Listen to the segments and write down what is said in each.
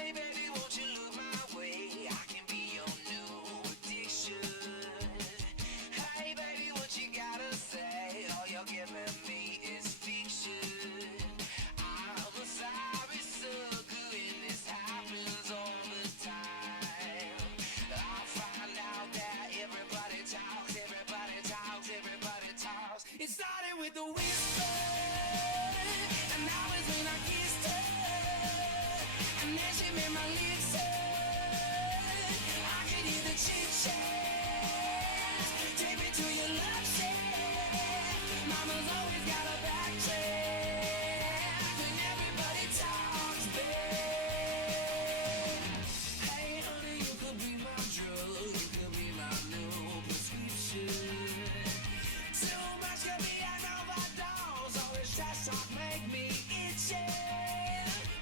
Hey baby, won't you look my way? I can be your new addiction. Hey baby, what you gotta say? All you're giving me is fiction. I'm a sorry sucker and this happens all the time. I find out that everybody talks, everybody talks, everybody talks. It started with a whisper, and now it's when I kissed her. And then she made my lips hurt. I could hear the chit-chat. Take me to your love shack. Mama's always got a backtrack when everybody talks back. Hey honey, you could be my drug. You could be my new prescription. Too much could be an overdose. Always trash talk make me itchy.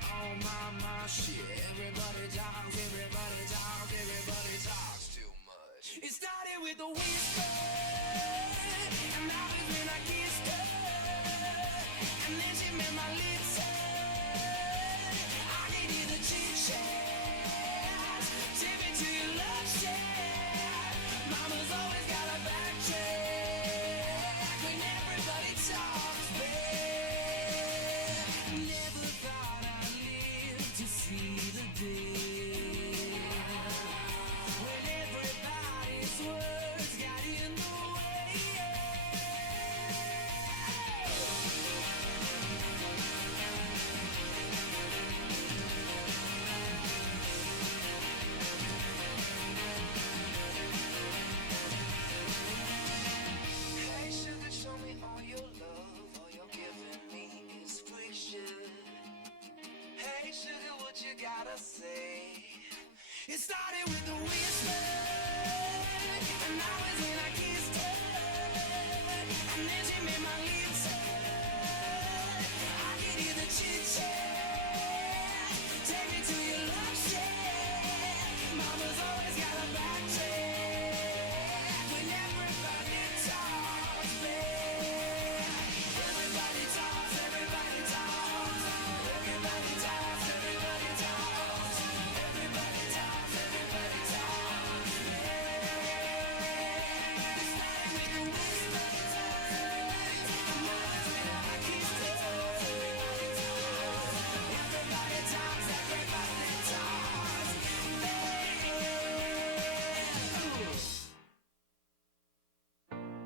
Oh my shit. Everybody talks, everybody talks, everybody talks too much. It started with a whisper, and now it's when I kissed her. And then she made my lips hurt. I can hear the chit-chat. Take me to your love shack. Mama's always got a backtrack when everybody talks back. Never thought I'd live to see the day when everybody's words got in the way. Hey sugar, show me all your love. All you're giving me is friction. Hey sugar, what you gotta say? It started with a whisper, and now it's when I kissed her. And then she made my lips hurt. I could hear the chit-chat. Take me to your love shack. Mama's always got a backtrack when everybody talks back. Everybody talks, everybody talks. Everybody talks, everybody talks. Everybody talks, everybody talks. It's like with a whisper. And now it's when I kissed her. Everybody talks, everybody talks.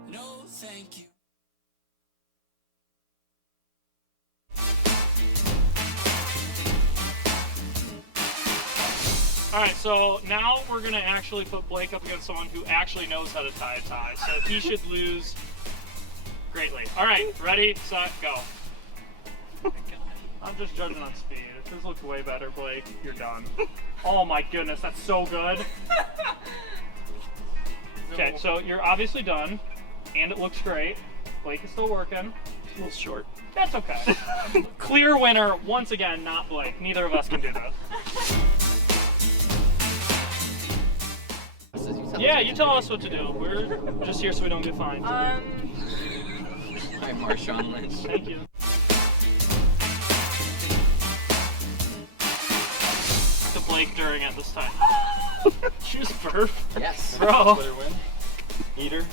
No, thank you. Alright, so now we're going to actually put Blake up against someone who actually knows how to tie a tie. So he should lose greatly. Alright, ready, set, go. I'm just judging on speed. If this looks way better, Blake, you're done. Oh my goodness, that's so good. Okay, so you're obviously done, and it looks great. Blake is still working. A little short. That's okay. Clear winner, once again, not Blake. Neither of us can do that. Yeah, you tell us what to do. We're just here so we don't get fined. Hi, Marshawn Lynch. Thank you. To Blake during it this time. Choose burp. Yes. Bro. Better win. Eater.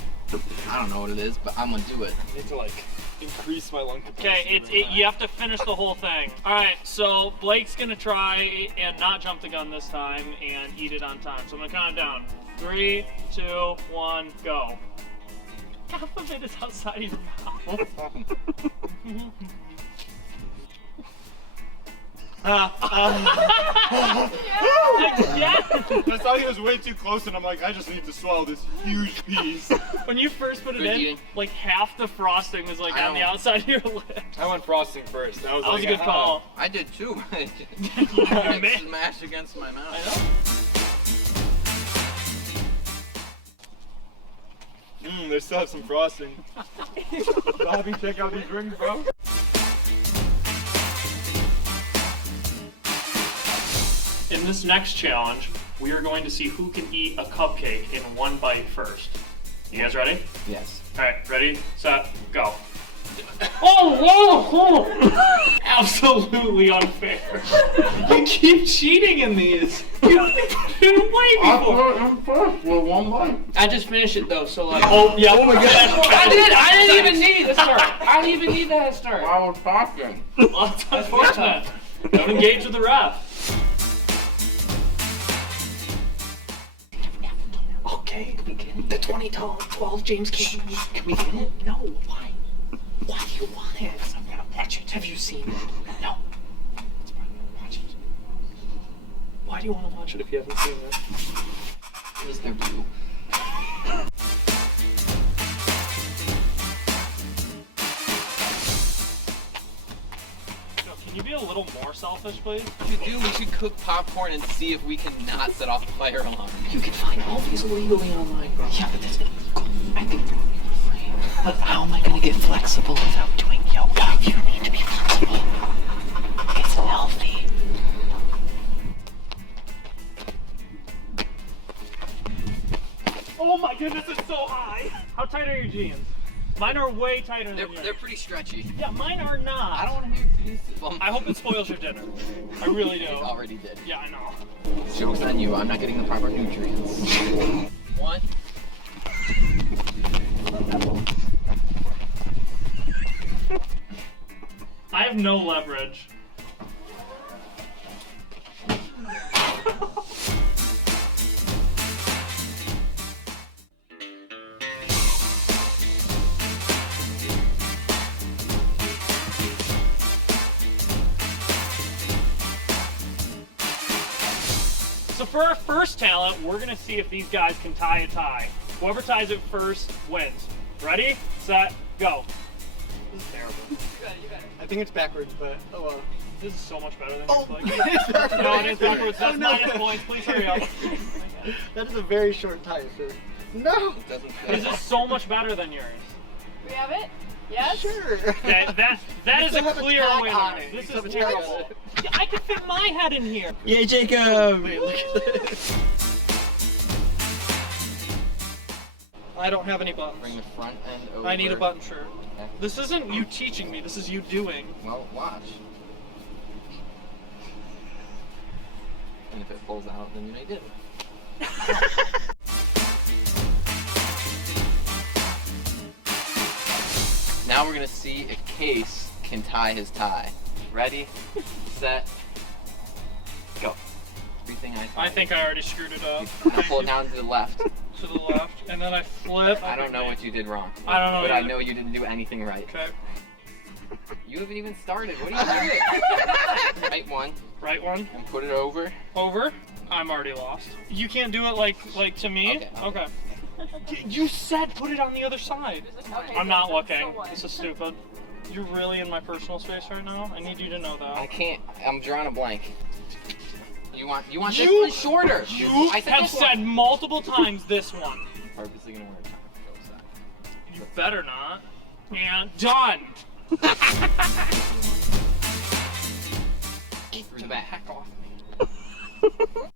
I don't know what it is, but I'm gonna do it. I need to like increase my lung capacity. Okay, you have to finish the whole thing. Alright, so Blake's gonna try and not jump the gun this time and eat it on time. So I'm gonna count it down. 3, 2, 1, go. Half of it is outside of your mouth. Again! I thought he was way too close, and I'm like, I just need to swallow this huge piece. When you first put it Good in, eating. like half the frosting was like on the outside of your lip. I went frosting first. That was That was a good call. I did too. It Man. smashed against my mouth. I know. They still have some frosting. Bobby, check out these rings, bro. In this next challenge, we are going to see who can eat a cupcake in one bite first. You guys ready? Yes. Alright, ready, set, go. Oh, whoa, whoa! absolutely unfair. You keep cheating in these. You put it away before. I just finished it though, so like. Oh, yeah. Oh my god. I didn't even need the start. I didn't even need that start. I was talking. Well, that's unfortunate. Don't engage with the ref. Okay, can we get it? The 2012 James King. Can we get it? No, why? Why do you want it? Because I'm gonna watch it. Have you seen it? No. That's why I'm gonna watch it. Why do you want to watch it if you haven't seen it? Because they're blue. Can you be a little more selfish, please? We should cook popcorn and see if we can not set off the fire alarm. You can find all these illegally online, bro. Yeah, but that's illegal. I think you're free. But how am I gonna get flexible without doing yoga? You need to be flexible. It's healthy. Oh my goodness, it's so high. How tight are your jeans? Mine are way tighter than yours. They're pretty stretchy. Yeah, mine are not. I don't want to hear excuses. Well, I hope it spoils your dinner. I really do. it already did. Yeah, I know. Joke's on you. I'm not getting the proper nutrients. One. I have no leverage. So for our first talent, we're gonna see if these guys can tie a tie. Whoever ties it first wins. Ready, set, go. This is terrible. I think it's backwards, but oh well. This is so much better than Oh, yours, Blake. No, it is backwards. That's minus points. Please hurry up. That is a very short tie, sir. No! It doesn't This fit. is so much better than yours. We have it? Yes? Sure. Okay, that is a Still have a clear tag winner. on it. This Still is have a tag on terrible. it. Yeah, I could fit my head in here. Yay, Jacob! Wait, look at this. I don't have any buttons. Bring the front end over. I need a button shirt. Okay. This isn't you teaching me, this is you doing. Well, watch. And if it pulls out, then you may get it. Now we're gonna see if Case can tie his tie. Ready, set, go. Everything I tie. I think I already screwed it up. Now pull it down to the left. To the left, and then I flip. I don't know what you did wrong. I don't know But I either. know you didn't do anything right. Okay. You haven't even started. What are you doing? Right one, Right one. and put it over. Over. I'm already lost. You can't do it like to me? Okay. You said put it on the other side. Okay, I'm not so looking. what? This is stupid. You're really in my personal space right now. I need you to know I that. can't. I'm drawing a blank. You want this You- one shorter. You I said have this said one. multiple times this one. Purposely gonna wear a tie. You better not. And done. Through the back. Heck off me.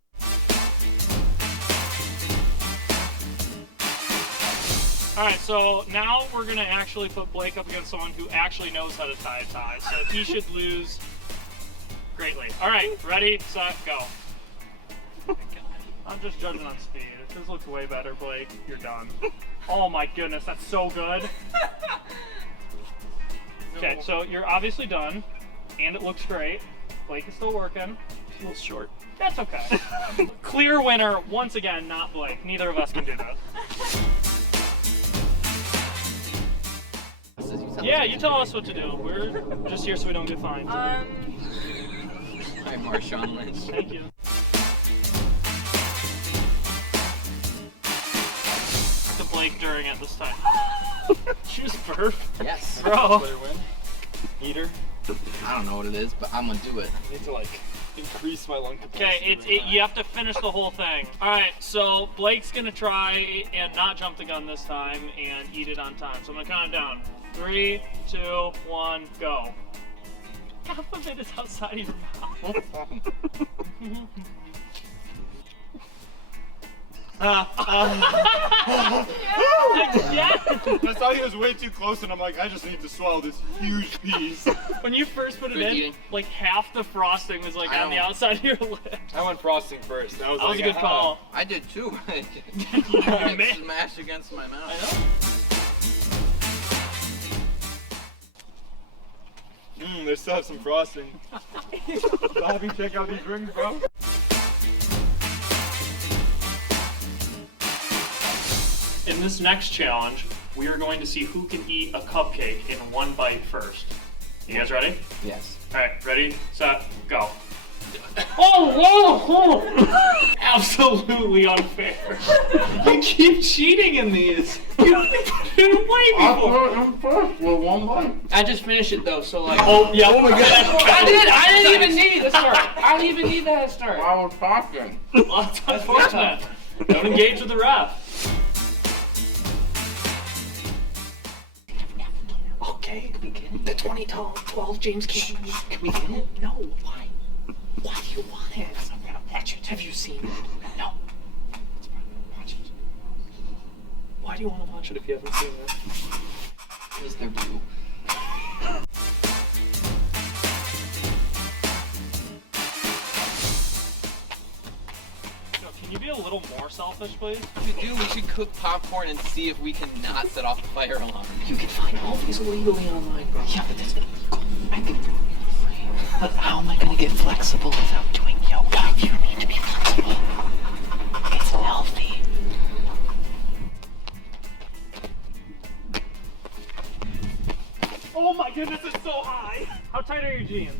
Alright, so now we're gonna actually put Blake up against someone who actually knows how to tie a tie. So he should lose greatly. Alright, ready, set, go. I'm just judging on speed. This looks way better, Blake. You're done. Oh my goodness, that's so good. Okay, so you're obviously done, and it looks great. Blake is still working. It's a little short. That's okay. Clear winner, once again, not Blake. Neither of us can do that. Yeah, you tell us what to do. We're just here so we don't get fined. I'm Marshawn Lynch. Thank you. To Blake during it this time. She was perfect. Yes. Bro. Player win. Eater. I don't know what it is, but I'm gonna do it. I need to like increase my lung capacity. Okay, you have to finish the whole thing. Alright, so Blake's gonna try and not jump the gun this time and eat it on time. So I'm gonna count it down. 3, 2, 1, go. Half of it is outside of your mouth. Yeah. I saw he was way too close, and I'm like, I just need to swallow this huge piece. When you first put it Good in, eating. like half the frosting was like on the outside of your lip. I went frosting first. That was That was a good call. I did too. Man. It smashed against my mouth. I know. They still have some frosting. Bobby, check out these rings, bro. In this next challenge, we are going to see who can eat a cupcake in one bite first. You guys ready? Yes. Alright, ready, set, go. Oh, whoa! Absolutely unfair. You keep cheating in these. You only put it in way before. With one bite. I just finished it though, so like. Oh, yeah. Oh my god. I didn't even need the start. I didn't even need that start. I was talking. Well, that's unfortunate. Don't engage with the ref. Okay, can we get it? The 12 James King. Can we get it? No, why? Why do you want it? I'm gonna watch it. Have you seen it? No. Watch it. Why do you want to watch it if you haven't seen it? Because they're blue. Can you be a little more selfish, please? If we do, we should cook popcorn and see if we can not set off the fire alarm. You can find all these illegally online, bro. Yeah, but that's illegal. I think you're free. But how am I gonna get flexible without doing yoga? You need to be flexible. It's healthy. Oh my goodness, it's so high. How tight are your jeans?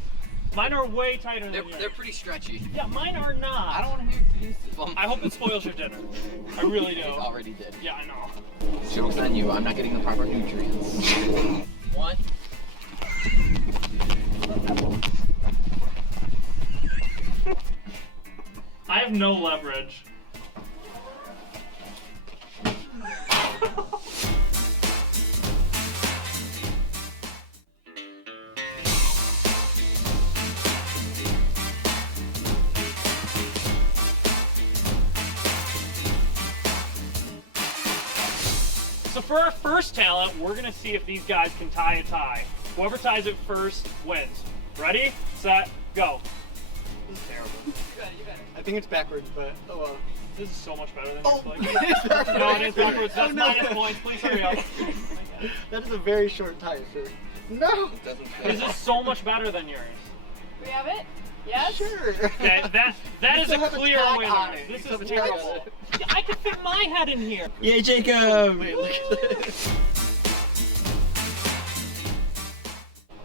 Mine are way tighter than yours. They're pretty stretchy. Yeah, mine are not. I don't want to hear excuses. Well, I hope it spoils your dinner. I really do. it already did. Yeah, I know. Joke's on you. I'm not getting the proper nutrients. One. I have no leverage. So for our first talent, we're gonna see if these guys can tie a tie. Whoever ties it first wins. Ready, set, go. This is terrible. I think it's backwards, but oh well. This is so much better than Oh, your play. No, it is backwards. That's minus points. Please hurry up. That is a very short time, sir. No. It doesn't This fit. is so much better than yours. We have it? Yes? Sure. Okay, that is a still have a clear tag winner. on it. This You still is have a tag on terrible. it. Yeah, I can fit my head in here. Yay, Jacob! Wait, look at this.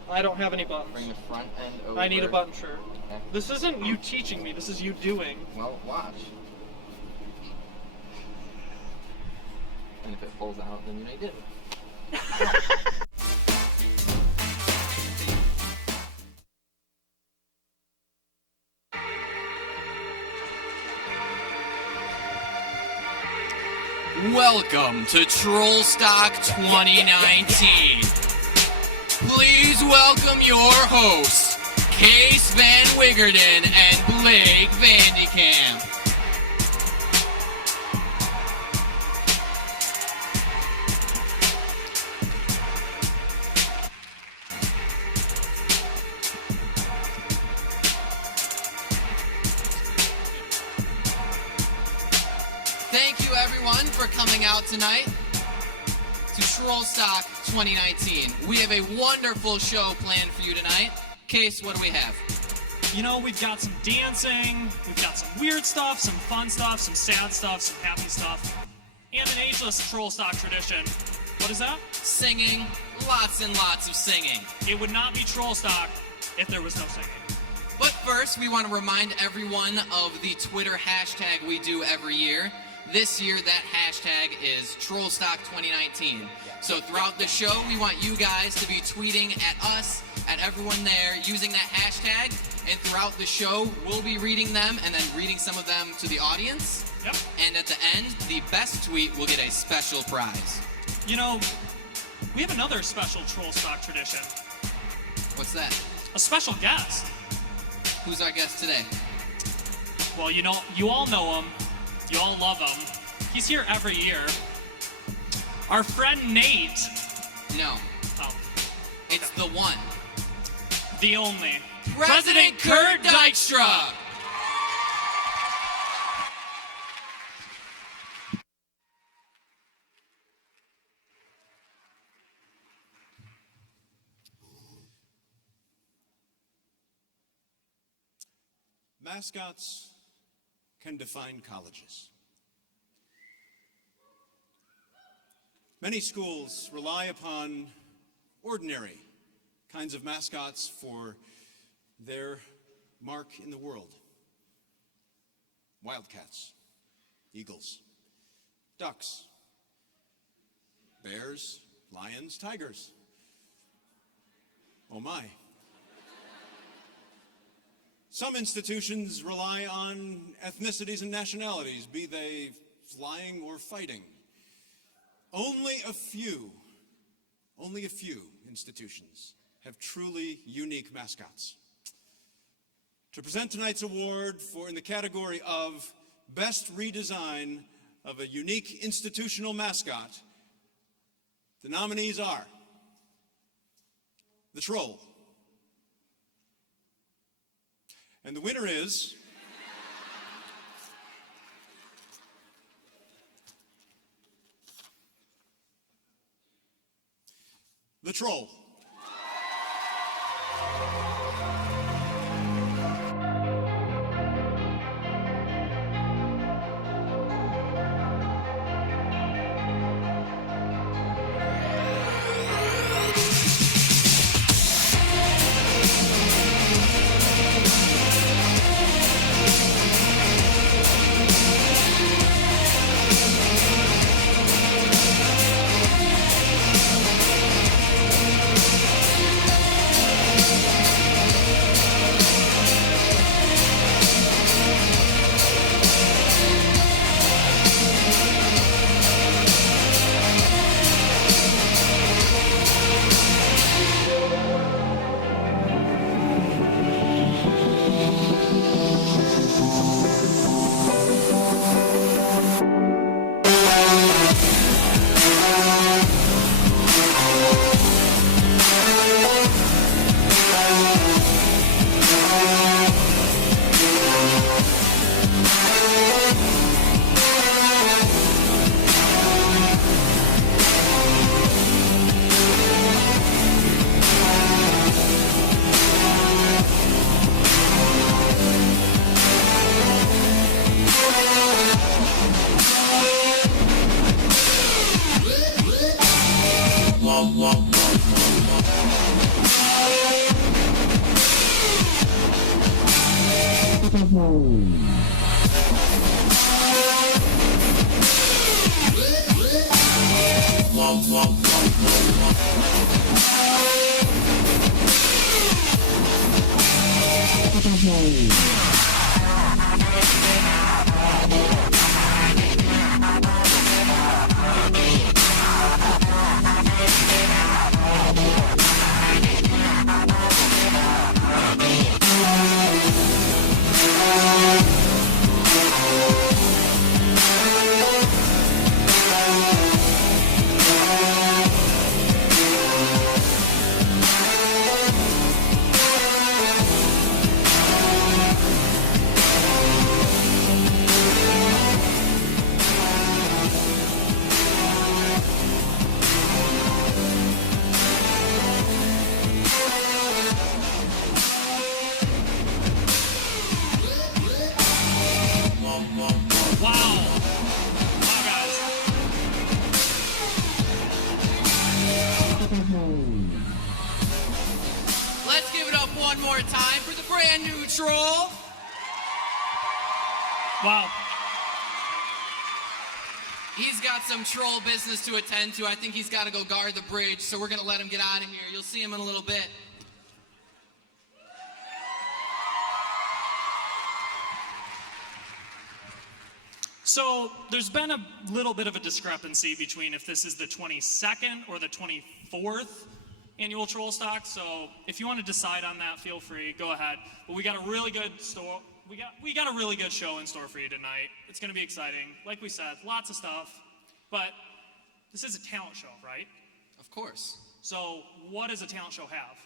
I don't have any buttons. Bring the front end over. I need a button shirt. Okay. This isn't you teaching me. This is you doing. Well, watch. And if it pulls out, then you may get it. Welcome to Trollstock 2019. Please welcome your hosts, Case Van Wiggerden and Blake Vandekamp. Thank you everyone for coming out tonight to Trollstock 2019. We have a wonderful show planned for you tonight. Case, what do we have? You know, we've got some dancing, we've got some weird stuff, some fun stuff, some sad stuff, some happy stuff, and an ageless Trollstock tradition. What is that? Singing, lots and lots of singing. It would not be Trollstock if there was no singing. But first, we want to remind everyone of the Twitter hashtag we do every year. This year, that hashtag is Trollstock2019. So throughout the show, we want you guys to be tweeting at us, at everyone there, using that hashtag. And throughout the show, we'll be reading them and then reading some of them to the audience. Yep. And at the end, the best tweet will get a special prize. You know, we have another special Trollstock tradition. What's that? A special guest. Who's our guest today? Well, you know, you all know him. You all love him. He's here every year. Our friend Nate. No, Oh, it's the one. the only. President Kurt Dykstra. Mascots can define colleges. Many schools rely upon ordinary kinds of mascots for their mark in the world. Wildcats, eagles, ducks, bears, lions, tigers. Oh my. Some institutions rely on ethnicities and nationalities, be they flying or fighting. Only a few institutions have truly unique mascots. To present tonight's award in the category of Best Redesign of a Unique Institutional Mascot, the nominees are the Troll. And the winner is the Troll. Let's give it up one more time for the brand new Troll. Wow. He's got some troll business to attend to. I think he's got to go guard the bridge, so we're going to let him get out of here. You'll see him in a little bit. So there's been a little bit of a discrepancy between if this is the 22nd or the 24th annual Trollstock. So if you want to decide on that, feel free, go ahead. But we got a really good We got a really good show in store for you tonight. It's gonna be exciting. Like we said, lots of stuff. But this is a talent show, right? Of course. So what does a talent show have?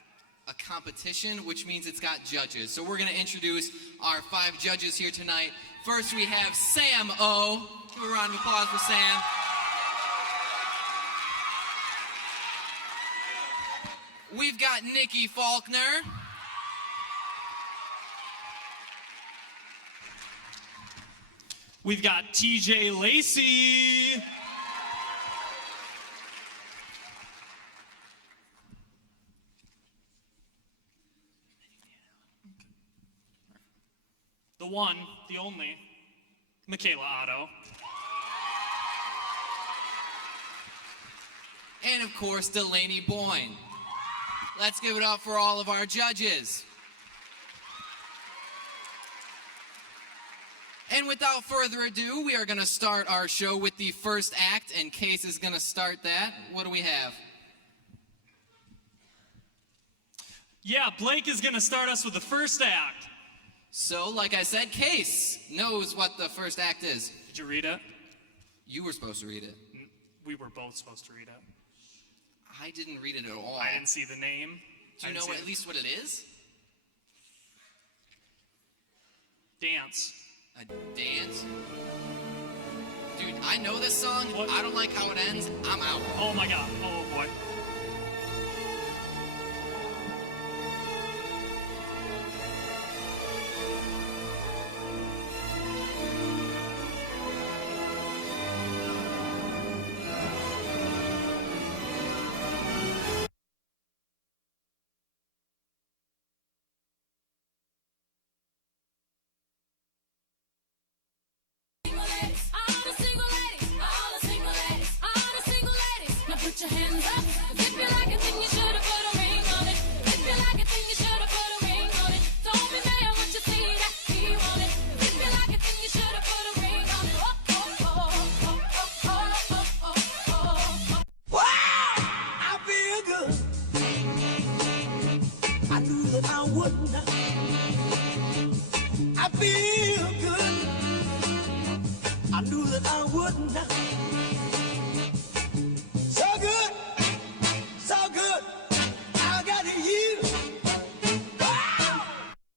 A competition, which means it's got judges. So we're gonna introduce our 5 judges here tonight. First we have Sam O. Give a round of applause for Sam. We've got Nikki Faulkner. We've got TJ Lacey. The one, the only, Michaela Otto. And of course, Delaney Boyne. Let's give it up for all of our judges. And without further ado, we are gonna start our show with the first act, and Case is gonna start that. What do we have? Yeah, Blake is gonna start us with the first act. So, like I said, Case knows what the first act is. Did you read it? You were supposed to read it. We were both supposed to read it. I didn't read it at all. I didn't see the name. Do you know at least what it is? Dance. A dance? Dude, I know this song. What? I don't like how it ends. I'm out. Oh my god. Oh boy.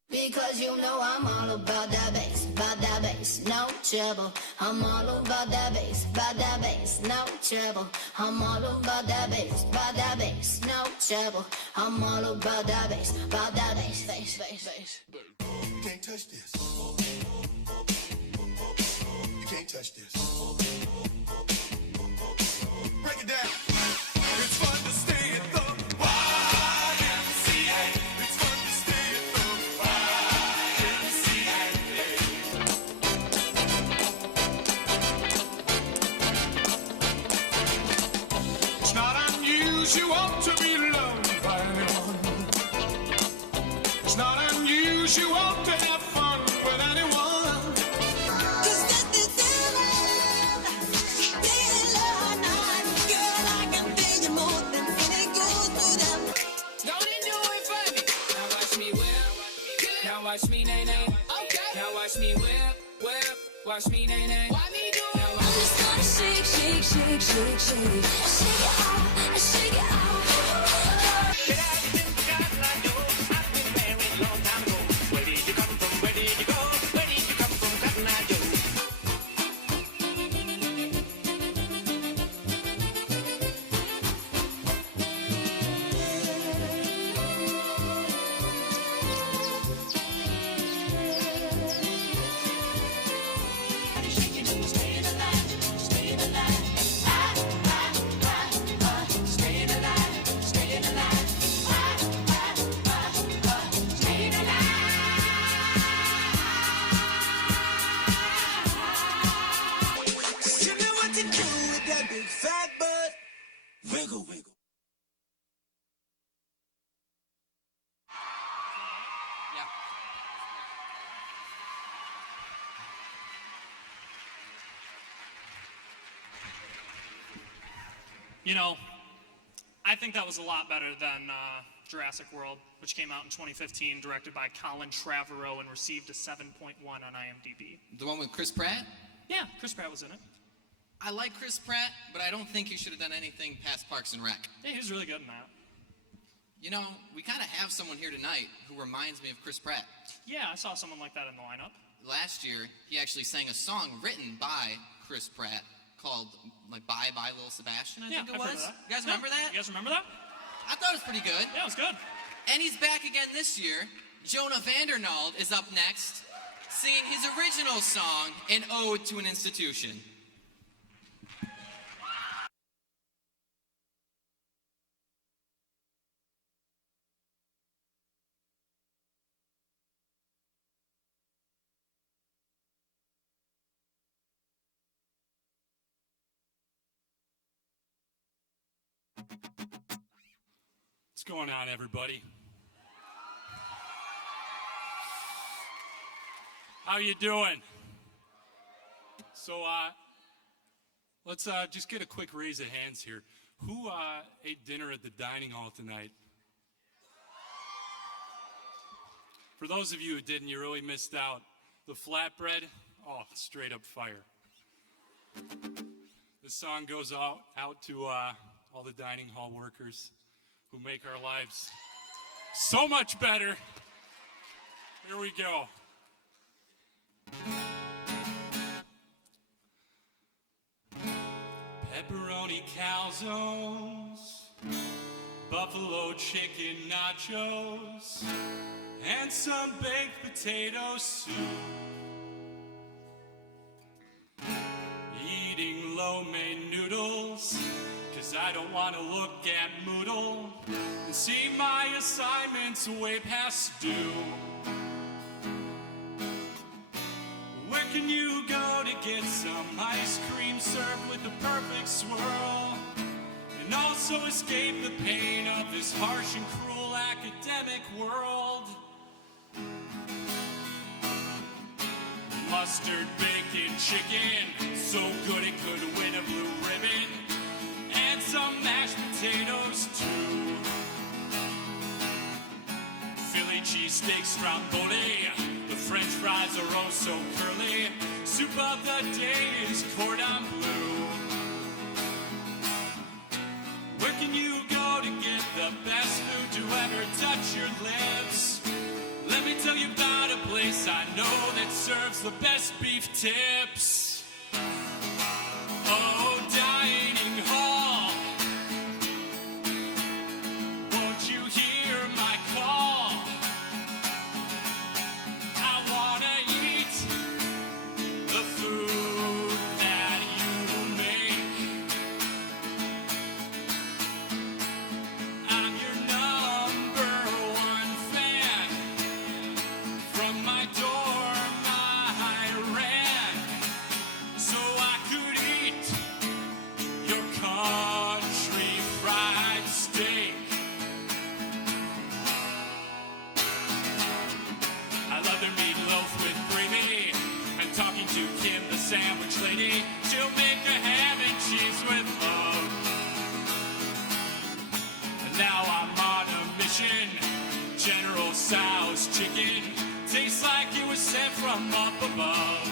Because you know I'm all about that bass, no trouble. I'm all about that bass, no trouble. I'm all about that bass, no trouble. I'm all about that bass, bass. You can't touch this. You can't touch this. Break it down. It's fun to stay at the YMCA. It's fun to stay at the YMCA. It's not unusual to be loved by anyone. It's not unusual to have fun with anyone. Watch me nay nay. Okay. Now watch me whip. Watch me nay nay. Why me do it? I'm just gonna shake. Shake it off. Shake it off. Get out of this God like you. I've been married long time ago. Where did you come from? Where did you go? Where did you come from? Cotton Eye Joe. You know, I think that was a lot better than Jurassic World, which came out in 2015, directed by Colin Trevorrow and received a 7.1 on IMDb. The one with Chris Pratt? Yeah, Chris Pratt was in it. I like Chris Pratt, but I don't think he should have done anything past Parks and Rec. Yeah, he was really good in that. You know, we kind of have someone here tonight who reminds me of Chris Pratt. Yeah, I saw someone like that in the lineup. Last year, he actually sang a song written by Chris Pratt called, like, Bye Bye Little Sebastian, I think it I've was. heard of that. You guys remember that? You guys remember that? I thought it was pretty good. Yeah, it was good. And he's back again this year. Jonah Vandernald is up next, singing his original song, An Ode to an Institution. What's going on, everybody? How you doing? So, let's just get a quick raise of hands here. Who ate dinner at the dining hall tonight? For those of you who didn't, you really missed out. The flatbread, oh, straight up fire. This song goes out to all the dining hall workers who make our lives so much better. Here we go. Pepperoni calzones, buffalo chicken nachos, and some baked potato soup. Eating lo mein noodles, 'cause I don't want to look at Moodle and see my assignments way past due. Where can you go to get some ice cream served with the perfect swirl and also escape the pain of this harsh and cruel academic world? Mustard, bacon, chicken, so good it could win a blue ribbon, and some mashed potatoes too. Philly cheesesteak stromboli, the French fries are oh so curly. Soup of the day is cordon bleu. Where can you go to get the best food to ever touch your lips? Let me tell you about a place I know that serves the best beef tips. Oh, dining hall, won't you hear my call? I wanna eat the food that you make. I'm your #1 fan. From my dorm I ran so I could eat your country fried steak. I love their meatloaf with gravy. I'm talking to Kim, the sandwich lady. She'll make a ham and cheese with love. And now I'm on a mission. General Tso's chicken tastes like it was sent from up above.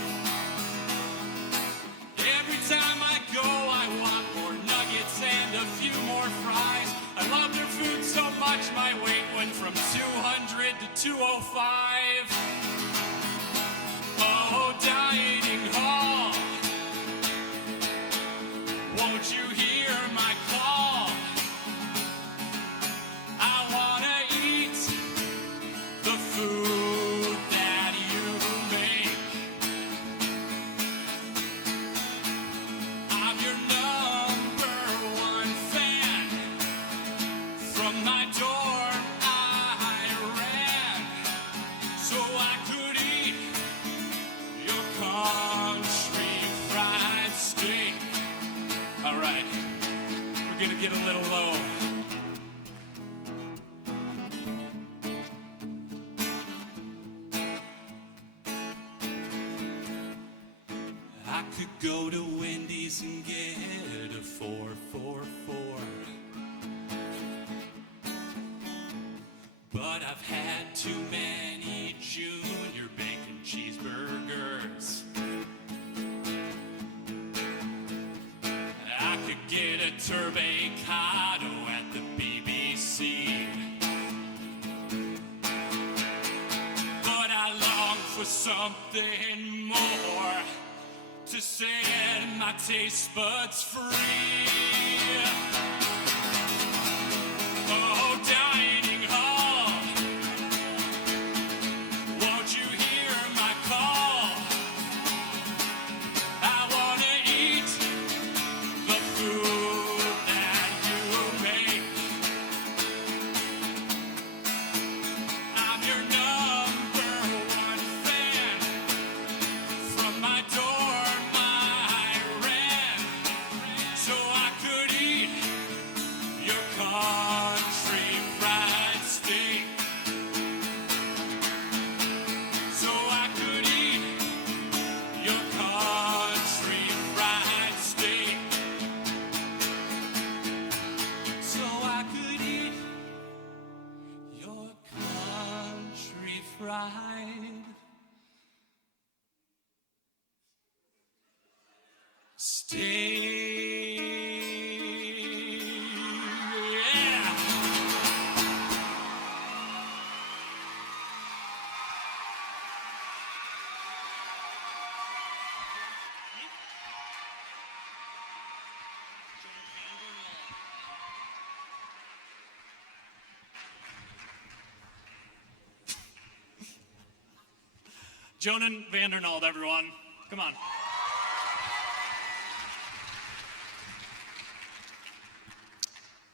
Every time I go, I want more nuggets and a few more fries. I love their food so much, my weight went from 200 to 205. Oh, dining hall, won't you hear my call? I wanna eat the food that you make. I'm your #1 fan. From my dorm I ran so I could eat your country fried steak. All right, we're gonna get a little low. I could go to Wendy's and get a 4 for $4. was something more to set my taste buds free. Oh, dining hall, won't you hear my call? I wanna eat the food that you make. I'm your number one fan. From my dorm I ran, so I could eat your country fried steak. So I could eat your country fried steak. So I could eat your country fried steak. Yeah. Jonan Vandernold, everyone. Come on.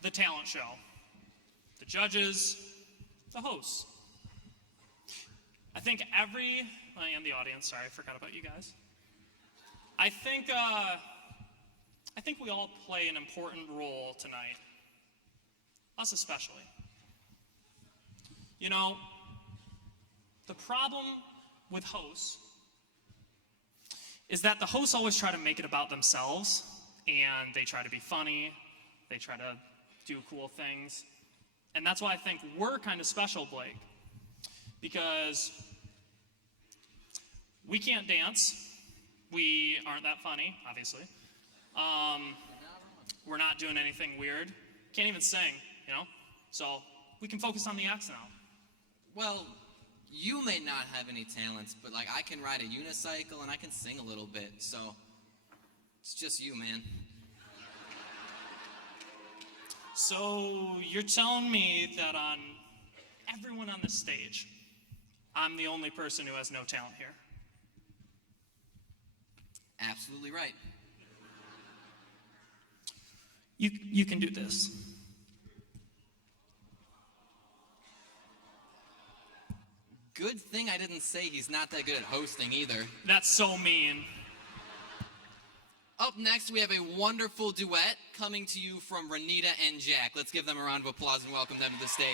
The talent show. The judges, the hosts. I think and the audience, sorry, I forgot about you guys. I think we all play an important role tonight. Us especially. You know, the problem with hosts is that the hosts always try to make it about themselves, and they try to be funny, they try to do cool things. And that's why I think we're kind of special, Blake, because we can't dance. We aren't that funny, obviously. We're not doing anything weird. Can't even sing, you know? So we can focus on the acts now. Well, you may not have any talents, but like I can ride a unicycle and I can sing a little bit, so it's just you, man. So you're telling me that on everyone on this stage, I'm the only person who has no talent here? Absolutely right. You can do this. Good thing I didn't say he's not that good at hosting either. That's so mean. Up next, we have a wonderful duet coming to you from Renita and Jack. Let's give them a round of applause and welcome them to the stage.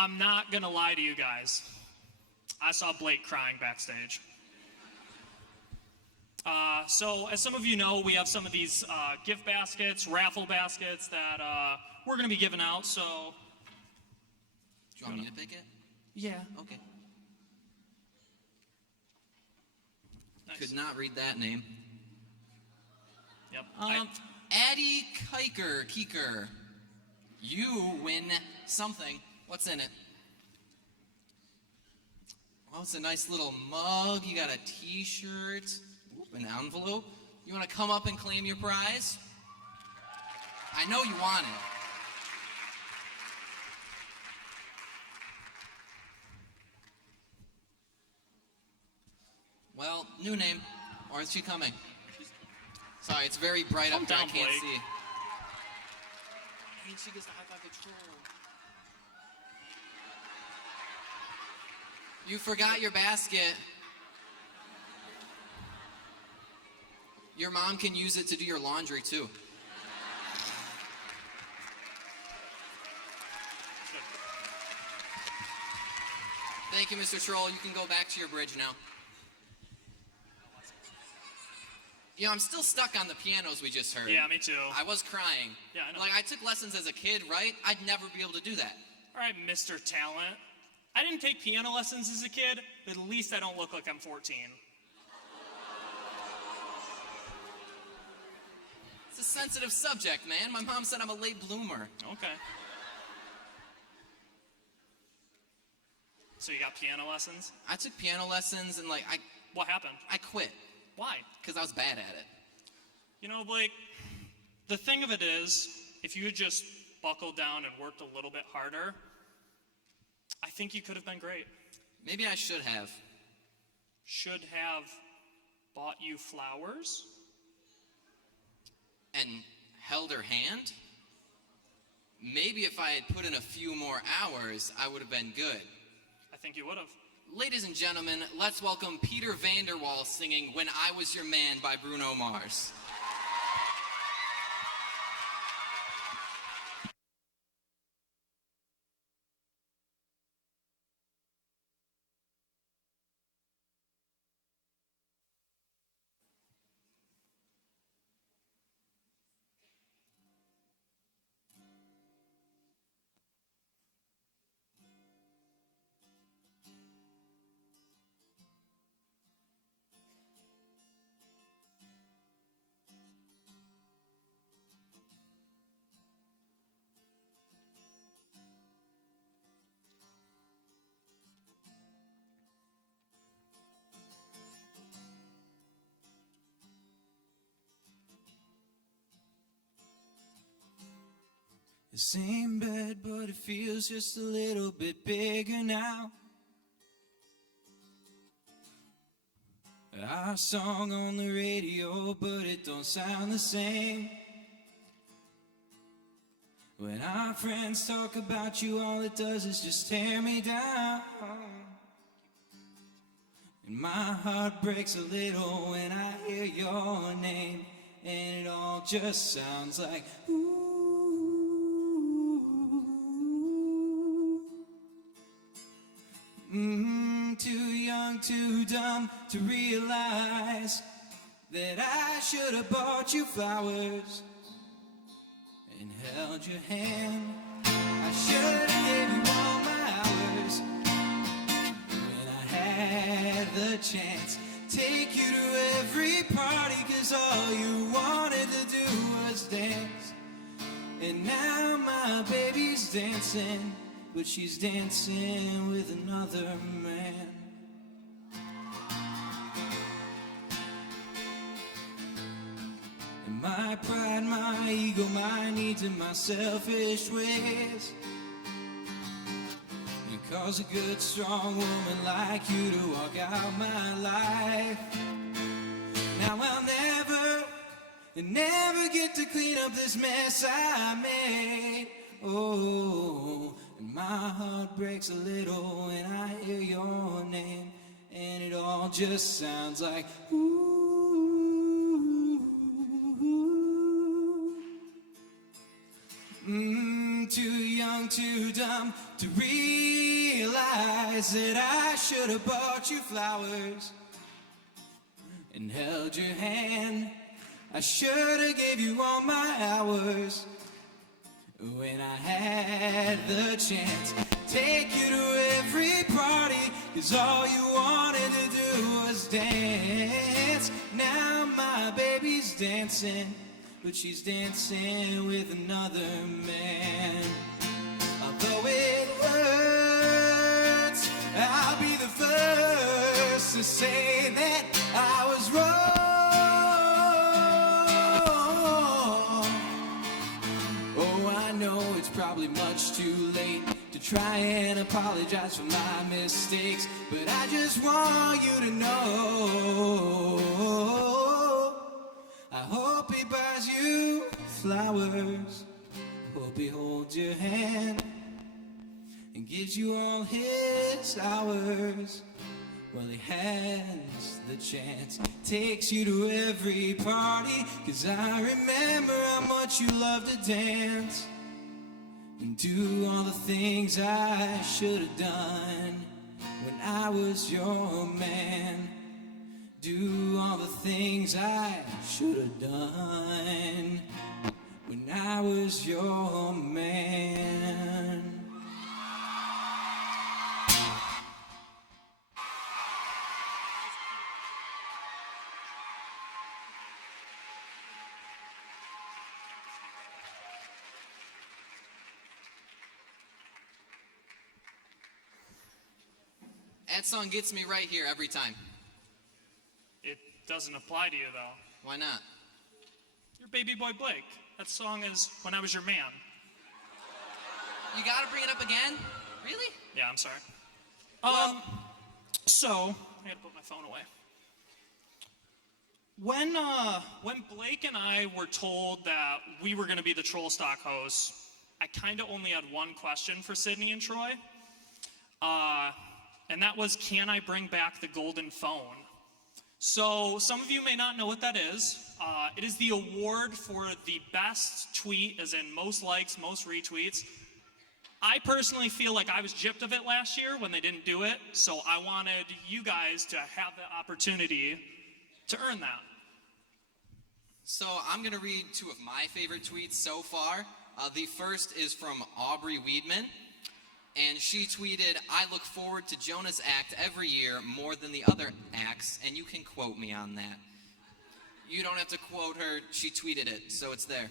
I'm not gonna lie to you guys. I saw Blake crying backstage. So, as some of you know, we have some of these gift baskets, raffle baskets that we're gonna be giving out. So, Do you want me to pick it? yeah. Okay. Nice. Could not read that name. Yep. Addie Keeker. You win something. What's in it? Well, it's a nice little mug. You got a t-shirt, an envelope. You want to come up and claim your prize? I know you want it. Well, new name. Or is she coming? Sorry, it's very bright up there. I Calm down, can't Blake. see. I mean, she gets to high five the troll. You forgot your basket. Your mom can use it to do your laundry too. Thank you, Mr. Troll. You can go back to your bridge now. You know, I'm still stuck on the pianos we just heard. Yeah, me too. I was crying. Yeah, I know. Like, I took lessons as a kid, right? I'd never be able to do that. All right, Mr. Talent. I didn't take piano lessons as a kid, but at least I don't look like I'm 14. It's a sensitive subject, man. My mom said I'm a late bloomer. Okay. So you got piano lessons? I took piano lessons and, like, What happened? I quit Why? because I was bad at it. You know, Blake, the thing of it is, if you had just buckled down and worked a little bit harder, I think you could have been great. Maybe I should have. Should have bought you flowers? And held her hand. Maybe if I had put in a few more hours, I would have been good. I think you would have. Ladies and gentlemen, let's welcome Peter Vanderwall singing When I Was Your Man by Bruno Mars. The same bed, but it feels just a little bit bigger now. Our song on the radio, but it don't sound the same. When our friends talk about you, all it does is just tear me down. And my heart breaks a little when I hear your name, and it all just sounds like ooh. Too young, too dumb to realize that I should have bought you flowers and held your hand. I should have gave you all my hours when I had the chance. Take you to every party, 'cause all you wanted to do was dance. And now my baby's dancing, but she's dancing with another man. And my pride, my ego, my needs, and my selfish ways, it cause a good, strong woman like you to walk out my life. Now I'll never get to clean up this mess I made. Oh, and my heart breaks a little when I hear your name, and it all just sounds like ooh. Too young, young, too dumb to realize that I should have bought you flowers and held your hand. I should have gave you all my hours when I had the chance. Take you to every party, 'cause all you wanted to do was dance. Now my baby's dancing, but she's dancing with another man. Although it hurts, I'll be the first to say that I was wrong. Oh, I know it's probably much too late to try and apologize for my mistakes, but I just want you to know I hope he buys you flowers, hope he holds your hand and gives you all his hours while he has the chance. Takes you to every party, 'cause I remember how much you love to dance and do all the things I should have done when I was your man. Do all the things I should have done when I was your man. That song gets me right here every time. It doesn't apply to you, though. Why not? You're Baby Boy Blake. That song is When I Was Your Man. You gotta bring it up again? Really? Yeah, I'm sorry. So, I gotta put my phone away. When Blake and I were told that we were gonna be the Trollstock hosts, I kinda only had one question for Sydney and Troy. And that was, can I bring back the golden phone? So, some of you may not know what that is. It is the award for the best tweet, as in most likes, most retweets. I personally feel like I was gypped of it last year when they didn't do it, so I wanted you guys to have the opportunity to earn that. So I'm gonna read two of my favorite tweets so far. The first is from Aubrey Weedman, and she tweeted, "I look forward to Jonah's act every year more than the other acts," and you can quote me on that. You don't have to quote her, she tweeted it, so it's there.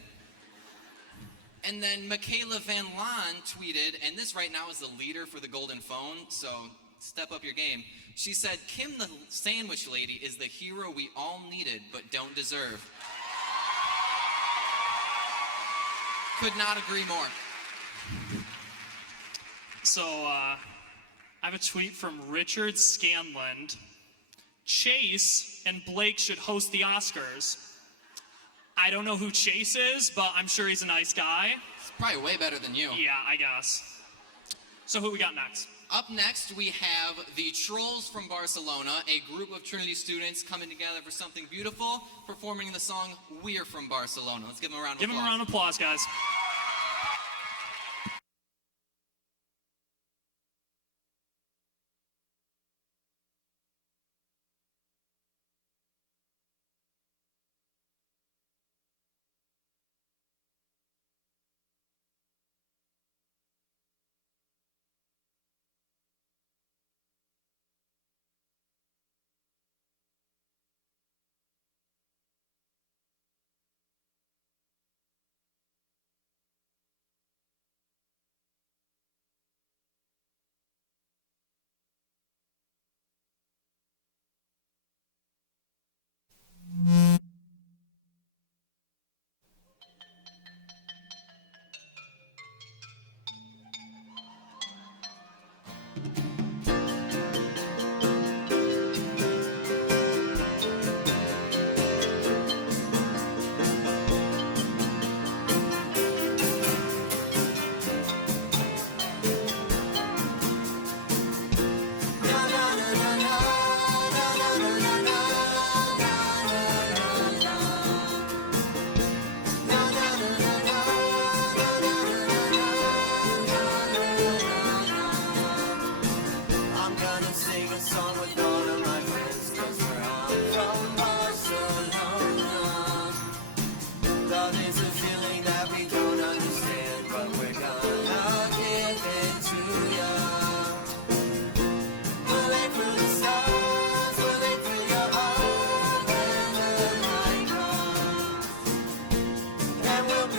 And then Michaela Van Laan tweeted, and this right now is the leader for the golden phone, so step up your game. She said, "Kim the sandwich lady is the hero we all needed but don't deserve." Could not agree more. So, I have a tweet from Richard Scanland. Chase and Blake should host the Oscars. I don't know who Chase is, but I'm sure he's a nice guy. It's probably way better than you. Yeah, I guess. So who we got next? Up next, we have the Trolls from Barcelona, a group of Trinity students coming together for something beautiful, performing the song We're from Barcelona. Let's give them a round of applause. Give them a round of applause, guys.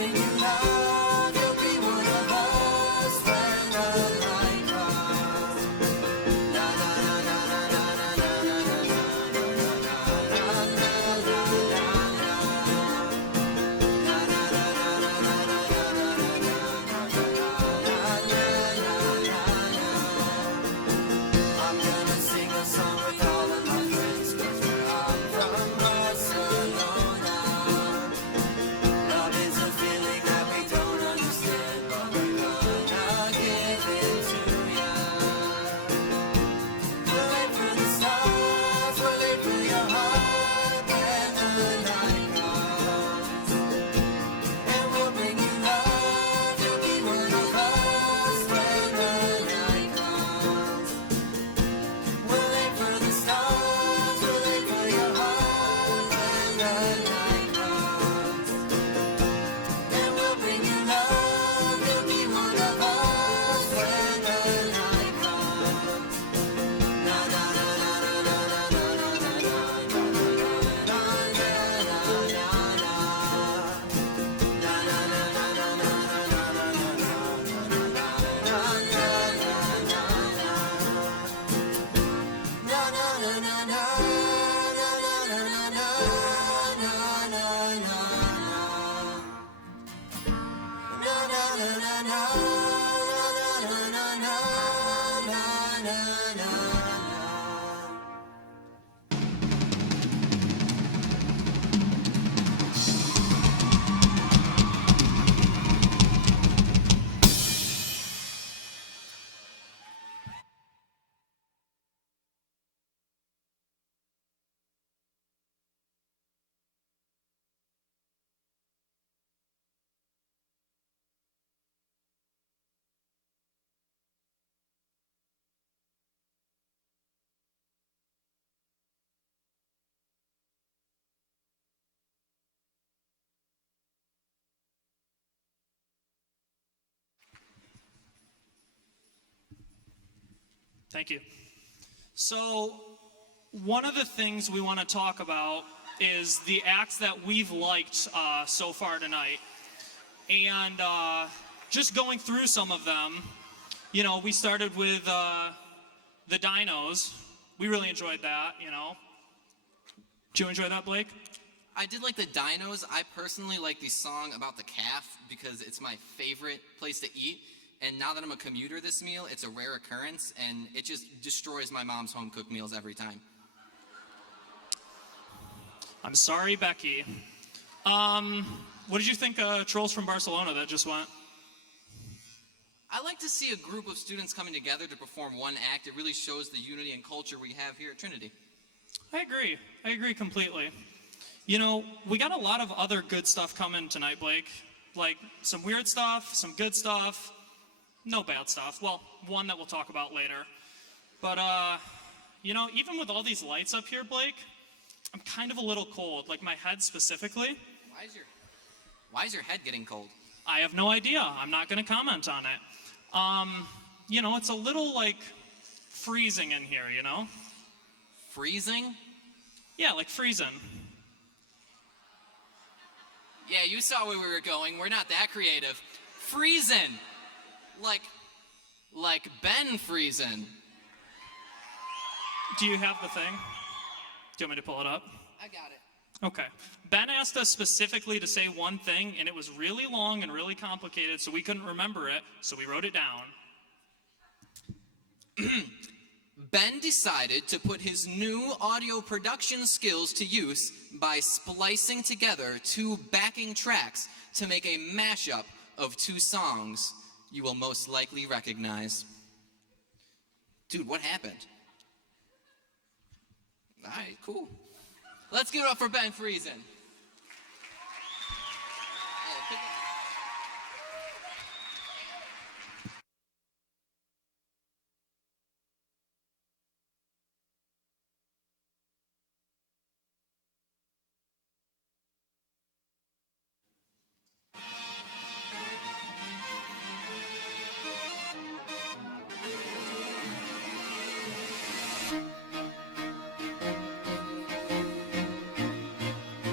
bring you love. You'll be one of us when the night comes. Na na na na na na na na na I'm gonna sing a song with all of my friends, 'cause we're all from Barcelona. Love is a feeling that we don't understand, but we're gonna give it to ya. We'll wait for the stars, we'll wait for your heart when the night comes. And we'll bring you love, you'll be one of us when the night comes. We'll wait for the stars, we'll wait for your heart when the night comes. And we'll bring you love, you'll be one of us when the night comes. Na na na na na na na na na na na Thank you. So, one of the things we want to talk about is the acts that we've liked so far tonight. And just going through some of them, you know, we started with the Dinos. We really enjoyed that, you know. Did you enjoy that, Blake? I did like the Dinos. I personally like the song about the calf because it's my favorite place to eat. And now that I'm a commuter this meal, it's a rare occurrence, and it just destroys my mom's home-cooked meals every time. I'm sorry, Becky. What did you think of Trolls from Barcelona that just went? I like to see a group of students coming together to perform one act. It really shows the unity and culture we have here at Trinity. I agree completely. You know, we got a lot of other good stuff coming tonight, Blake. Like some weird stuff, some good stuff, no bad stuff. Well, one that we'll talk about later. But, you know, even with all these lights up here, Blake, I'm kind of a little cold, like my head specifically. Why is your head getting cold? I have no idea. I'm not going to comment on it. You know, it's a little, like, freezing in here, you know? Freezing? Yeah, like freezing. Yeah, you saw where we were going. We're not that creative. Freezing! Like Ben Friesen. Do you have the thing? Do you want me to pull it up? I got it. Okay. Ben asked us specifically to say one thing, and it was really long and really complicated, so we couldn't remember it, so we wrote it down. Ben decided to put his new audio production skills to use by splicing together two backing tracks to make a mashup of two songs you will most likely recognize. Dude, what happened? All right, cool. Let's give it up for Ben Friesen.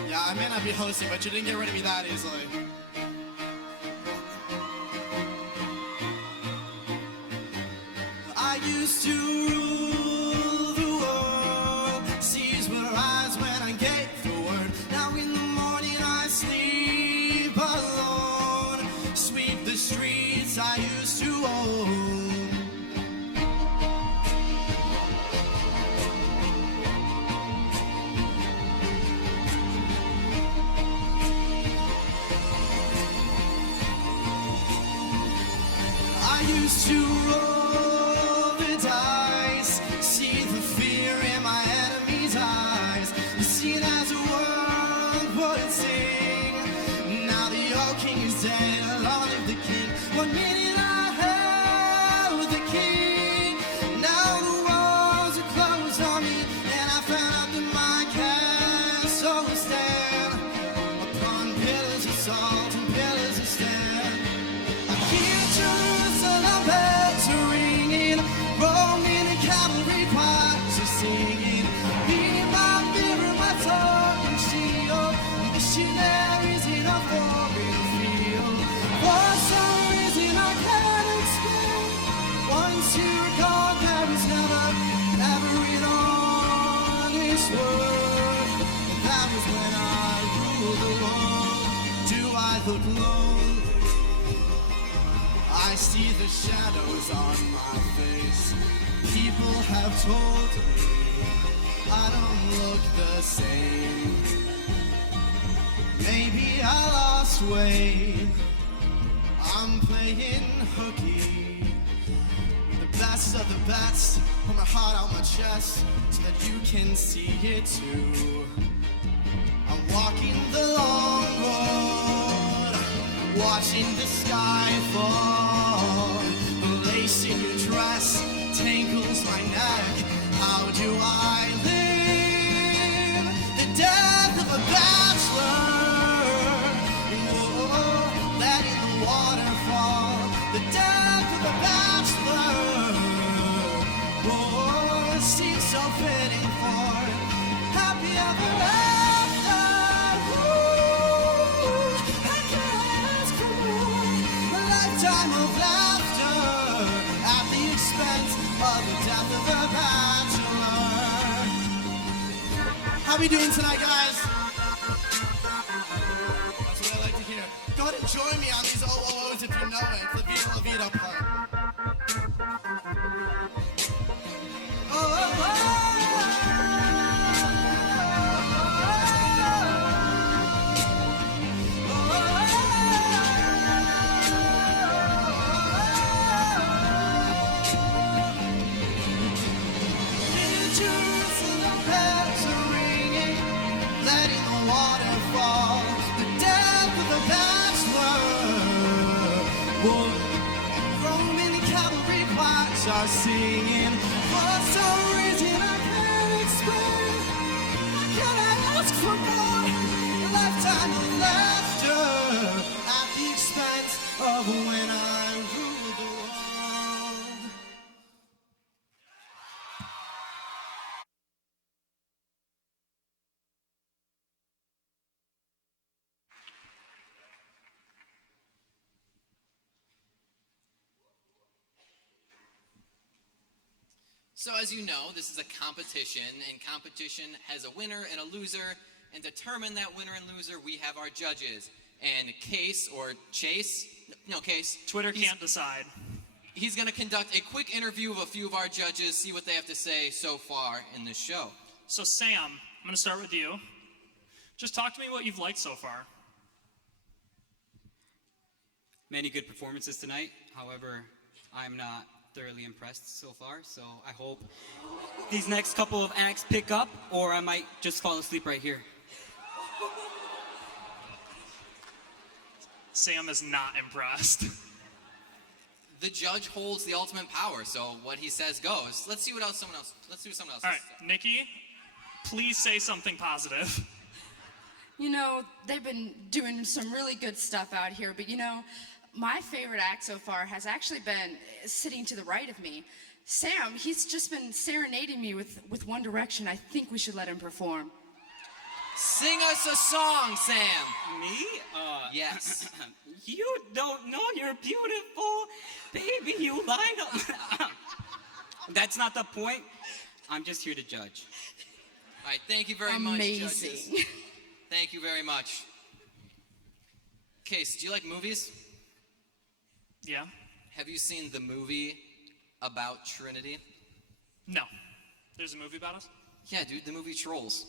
Yeah, I may not be hosting, but you didn't get rid of me that easily. used to rule the world. Seas were eyes when I gave the word. Now in the morning I sleep alone. Sweep the streets I used to own. I used to roll the dice, see the fear in my enemy's eyes, seen as a world would sing. Now the old king is dead, long live the king. 1 minute I held the king, now the walls are closed on me, and I found out that my castle will stand upon pillars of salt and pillars of sand. I hear Jerusalem bells are ringing, Roman and cavalry choirs are singing. Be my mirror, my sword and shield, missionaries in a foreign field. For some reason I can't explain, once you recall there was never an honest word. That was when I ruled the world. Do I look lonely? I see the shadows on my face. People have told me I don't look the same. Maybe I lost weight. I'm playing hooky. The best of the best. Put my heart on my chest so that you can see it too. I'm walking the long road, watching the sky fall. The lace in your dress tangles my neck. How do I live? The death of a bachelor. Whoa, let in the waterfall. The death of a bachelor. Whoa, it seems so fitting for happy ever after. Time of laughter at the expense of the death of a bachelor. How we doing tonight, guys? That's what I like to hear. Go ahead and join me on these oh-oh-ohs if you know it. The Viva La Vida part. Jerusalem bells are ringing, letting the water fall. The death of the bachelor. Whoa. Roman cavalry choirs are singing. For some reason I can't explain. How can I ask for more? A lifetime of laughter at the expense of when I ruled the world. So as you know, this is a competition, and competition has a winner and a loser, and to determine that winner and loser, we have our judges. And Case, or Chase, no, Case. Twitter can't decide. He's going to conduct a quick interview of a few of our judges, see what they have to say so far in this show. So Sam, I'm going to start with you. Just talk to me what you've liked so far. Many good performances tonight. However, I'm not thoroughly impressed so far, so I hope these next couple of acts pick up, or I might just fall asleep right here. Sam is not impressed. The judge holds the ultimate power, so what he says goes. Let's see what else someone else. Let's see what someone else All has right, to say. Nikki, please say something positive. You know, they've been doing some really good stuff out here, but you know, my favorite act so far has actually been sitting to the right of me. Sam, he's just been serenading me with One Direction. I think we should let him perform. Sing us a song, Sam. Me? Yes. You don't know you're beautiful. Baby, you light up. That's not the point. I'm just here to judge. All right, thank you very much, judges. Amazing. Thank you very much. Case, do you like movies? Yeah? Have you seen the movie about Trinity? No. There's a movie about us? Yeah, dude, the movie Trolls.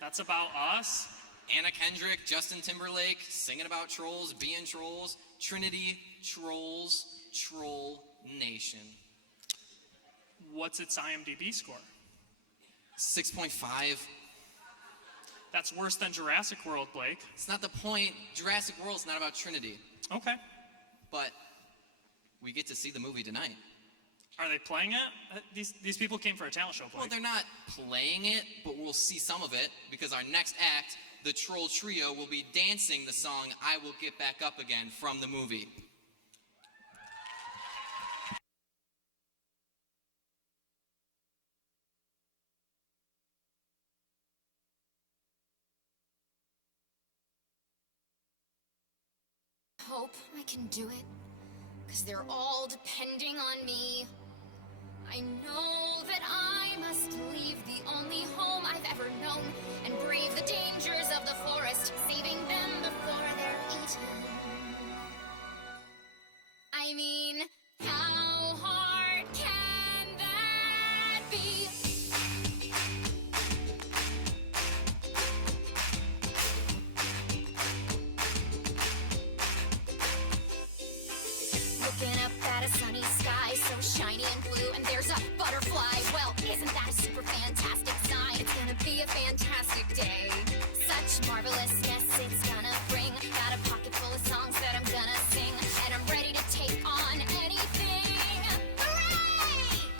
That's about us? Anna Kendrick, Justin Timberlake, singing about trolls, being trolls. Trinity, Trolls, Troll Nation. What's its IMDb score? 6.5. That's worse than Jurassic World, Blake. It's not the point. Jurassic World's not about Trinity. Okay. But we get to see the movie tonight. Are they playing it? These people came for a talent show, Blake. Well, they're not playing it, but we'll see some of it because our next act, the Troll Trio, will be dancing the song I Will Get Back Up Again from the movie. Hope I can do it, 'cause they're all depending on me. I know that I must leave the only home I've ever known and brave the dangers of the forest, saving them before they're eaten. I mean, how hard can that be? Looking up at a sunny sky so shiny and blue, and there's a butterfly. Well, isn't that a super fantastic sign? It's gonna be a fantastic day. Such marvelousness it's gonna bring. Got a pocket full of songs that I'm gonna sing, and I'm ready to take on anything. Hooray!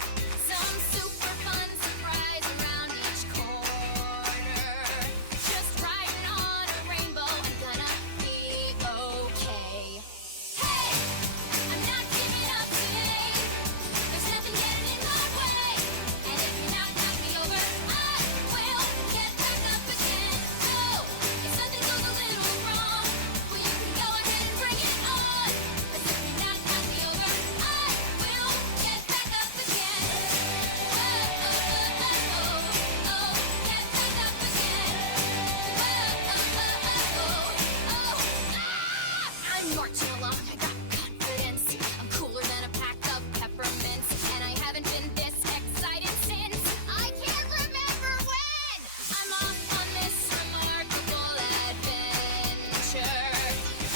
Some super fun surprise around each corner. Just riding on a rainbow, I'm gonna be okay. Hey! I'm not giving up today. There's nothing getting in my way. And if you knock me over, I will get back up again. Oh, if something goes a little wrong, well, you can go ahead and bring it on. 'Cause if you knock me over, I will get back up again. Whoa, get back up again. I'm marching along. I got confidence. I'm cooler than a pack of peppermints, and I haven't been this excited since I can't remember when. I'm off on this remarkable adventure,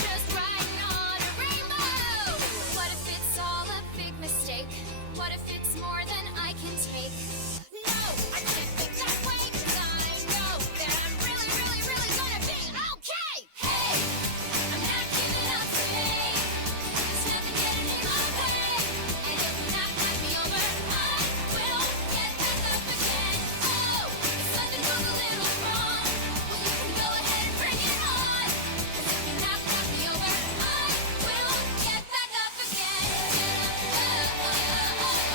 just riding on a rainbow. What if it's all a big mistake? What if it's more than I can take? No, I can't think that way, 'cause I know that I'm really, really, really gonna be okay. Hey, I'm not giving up today. There's nothing getting in my way. And if you knock me over, I will get back up again. Oh, if something goes a little wrong, well, you can go ahead and bring it on. 'Cause if you knock me over, I will get back up again. Get back up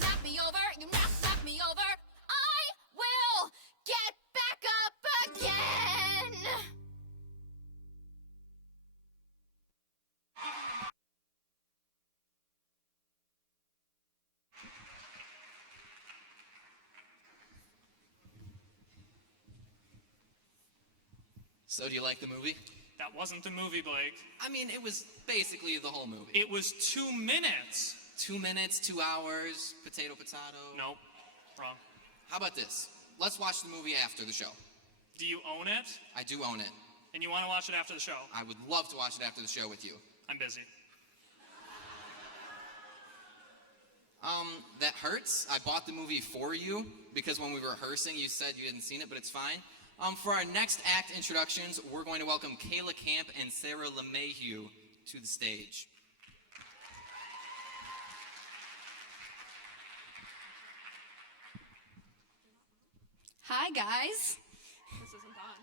Knock me over, you knock me over, I will get back up again. So do you like the movie? That wasn't the movie, Blake. I mean, it was basically the whole movie. It was 2 minutes. 2 minutes, 2 hours, potato. Nope. Wrong. How about this? Let's watch the movie after the show. Do you own it? I do own it. And you want to watch it after the show? I would love to watch it after the show with you. I'm busy. That hurts. I bought the movie for you because when we were rehearsing, you said you hadn't seen it, but it's fine. For our next act introductions, we're going to welcome Kayla Camp and Sarah LeMahieu to the stage. Hi, guys. This isn't on.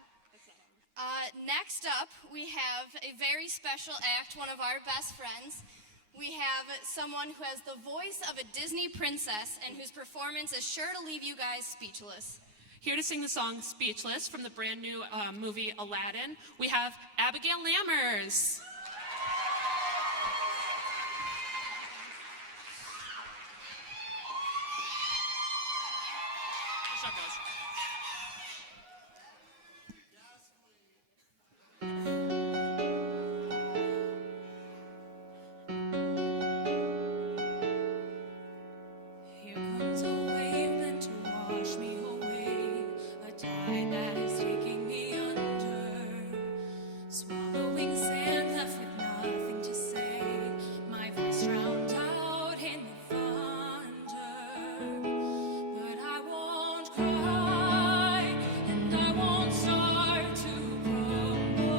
Next up, we have a very special act, one of our best friends. We have someone who has the voice of a Disney princess and whose performance is sure to leave you guys speechless. Here to sing the song Speechless from the brand new movie Aladdin, we have Abigail Lammers. What's up, guys? Here comes a wave meant to wash me away, a tide that is taking me under, swallowing sand left with nothing to say, my voice drowned out in the thunder. But I won't cry, and I won't start to crumble.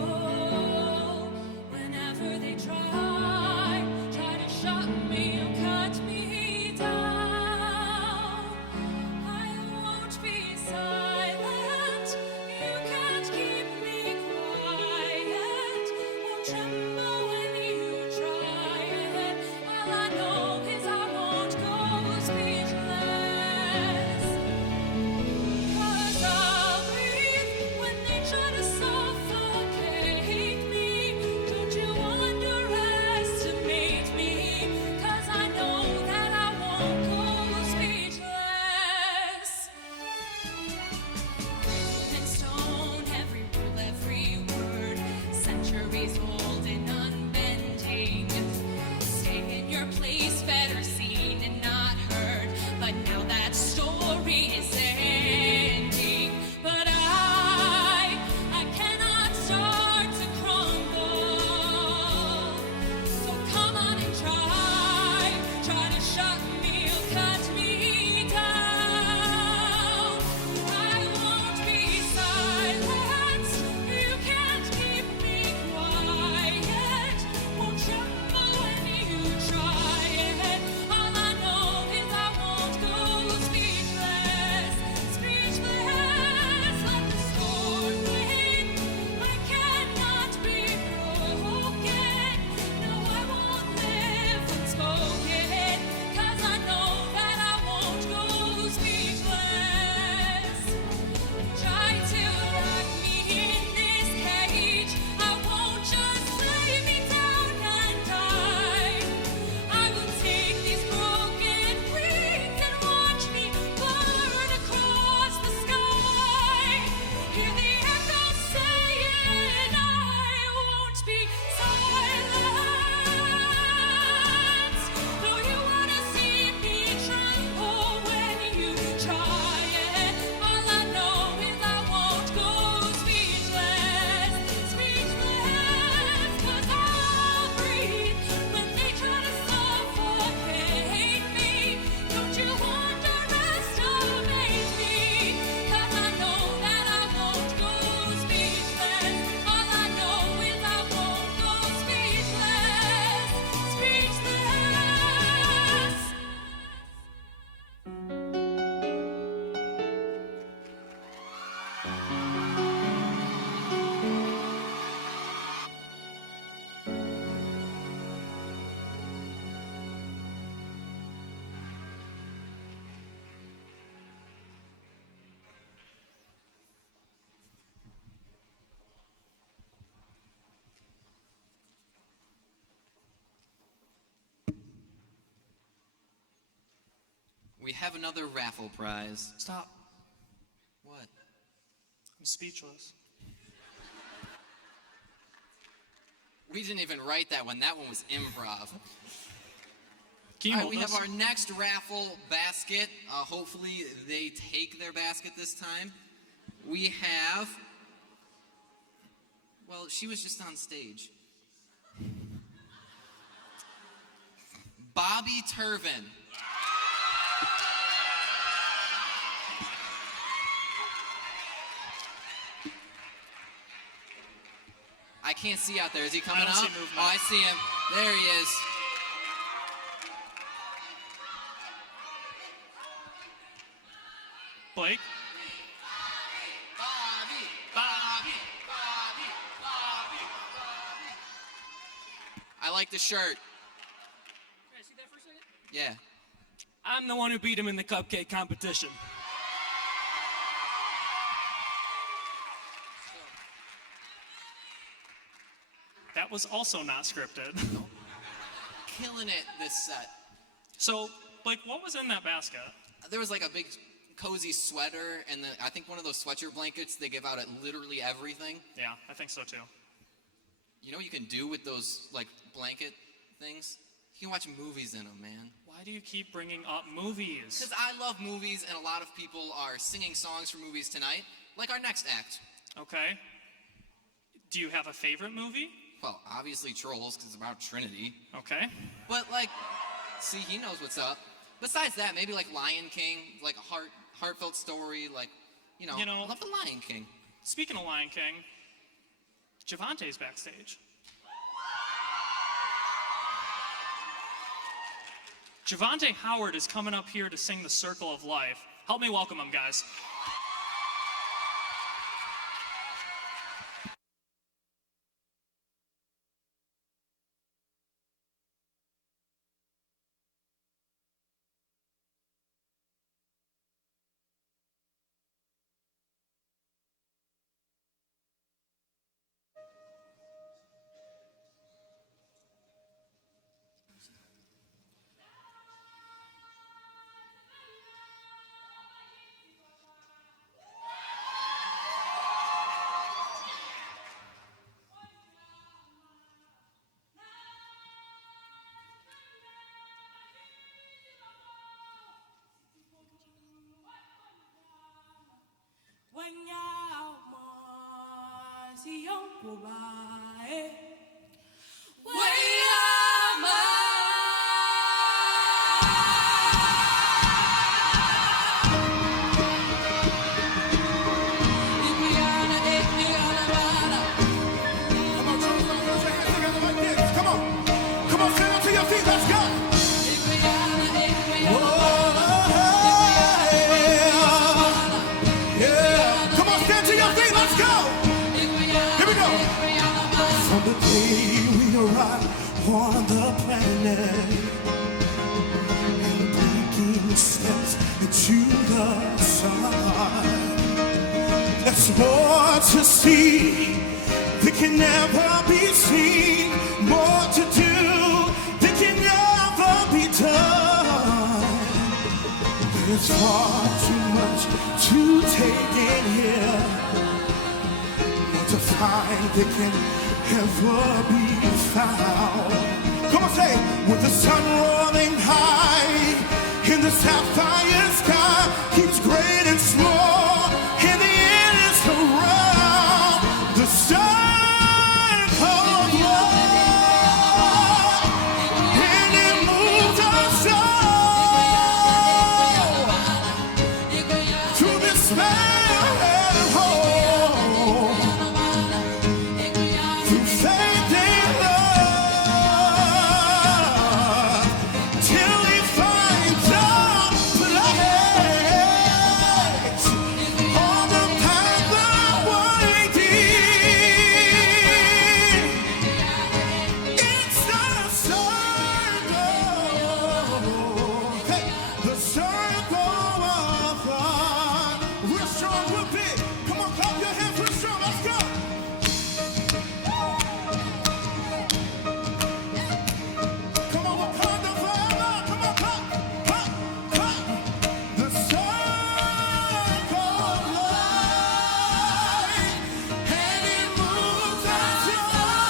Whenever they try to shut me or cut me down, I won't be silent. You can't keep me quiet. Won't tremble when you try it. All I know is I won't go speechless. 'Cause I'll breathe when they try to suffocate me. Don't you underestimate me, 'cause I know that I won't go speechless. In stone, every rule, every word, centuries old and unbending. Stay in your place, better seen and not heard. But now that story is ending. But I cannot start to crumble. So come on and try to shut me or cut me down. I won't be silenced. You can't keep me quiet. Won't tremble when you try it. All I know is I won't go speechless, speechless. Let the storm win. I cannot be broken. No, I won't live unspoken, 'cause I know that I won't go speechless. Try to lock me in this cage. I won't just lay me down and die. I will take these broken wings and watch me burn across the sky. Hear the echoes saying I won't be silenced. Though you wanna see me tremble when you try it. All I know is I won't go speechless, speechless. 'Cause I'll breathe when they try to suffocate me. Don't you underestimate me, 'cause I know that I won't go speechless. All I know is I won't go speechless, speechless. We have another raffle prize. Stop. What? I'm speechless. We didn't even write that one. That one was improv. Can you All right, hold we have this? our next raffle basket. Hopefully they take their basket this time. We have, well, she was just on stage. Bobby Turvin. I can't see out there. Is he coming I don't up? see movement. Oh, I see him. There he is. Blake? I like the shirt. Can I see that for a second? Yeah. I'm the one who beat him in the cupcake competition. was also not scripted. Killing it this set. So, Blake, what was in that basket? There was like a big cozy sweater, and I think one of those sweatshirt blankets they give out at literally everything. Yeah, I think so too. You know what you can do with those like blanket things? You can watch movies in them, man. Why do you keep bringing up movies? Because I love movies, and a lot of people are singing songs from movies tonight, like our next act. Okay. Do you have a favorite movie? Well, obviously Trolls, because it's about Trinity. Okay. But like, see, he knows what's up. Besides that, maybe like Lion King, like a heartfelt story, like, you know, I love the Lion King. Speaking of Lion King, Javante's backstage. Javante Howard is coming up here to sing The Circle of Life. Help me welcome him, guys. On the planet and blinking steps into the sun. There's more to see that can never be seen, more to do that can never be done. There's far too much to take in here, more to find that can ever be found. Come on, say, with the sun rolling high in the sapphire sky, keeps great and small, and the end is around the circle of life, and it moves us all to this man home. Through faith and love, till he finds a place on the path of waiting. It's the circle, hey, the circle of life. Real strong, real big. Come on, clap your hands real strong. Let's go. Come on, Wakanda forever. Come on, clap, clap, clap. The circle of life, and it moves us all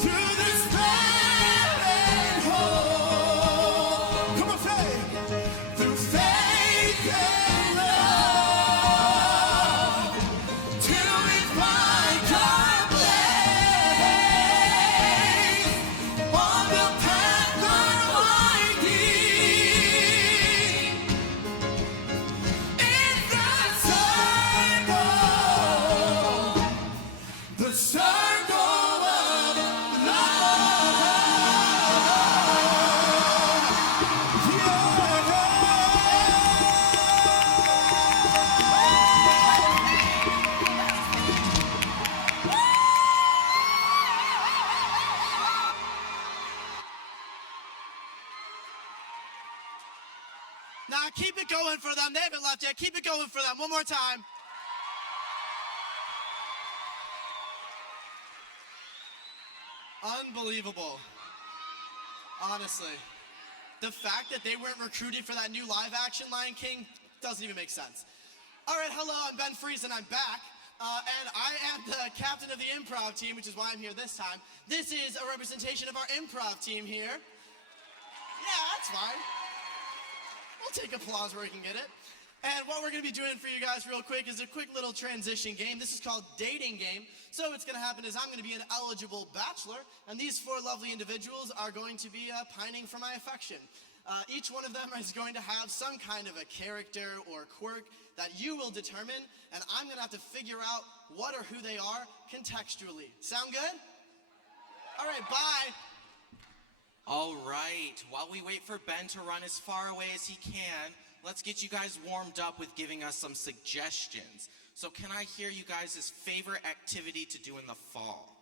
through this barren hole. Come on, say, through faith and love, till we find our place on the path unwinding. It's the circle of Now keep it going for them. They haven't left yet. Keep it going for them. One more time. Unbelievable. Honestly. The fact that they weren't recruited for that new live-action Lion King doesn't even make sense. All right, hello, I'm Ben Fries, and I'm back. And I am the captain of the improv team, which is why I'm here this time. This is a representation of our improv team here. Yeah, that's fine. We'll take applause where we can get it. And what we're going to be doing for you guys real quick is a quick little transition game. This is called Dating Game. So what's going to happen is I'm going to be an eligible bachelor, and these four lovely individuals are going to be pining for my affection. Each one of them is going to have some kind of a character or quirk that you will determine, and I'm going to have to figure out what or who they are contextually. Sound good? All right, bye. All right, while we wait for Ben to run as far away as he can, let's get you guys warmed up with giving us some suggestions. So can I hear you guys' favorite activity to do in the fall?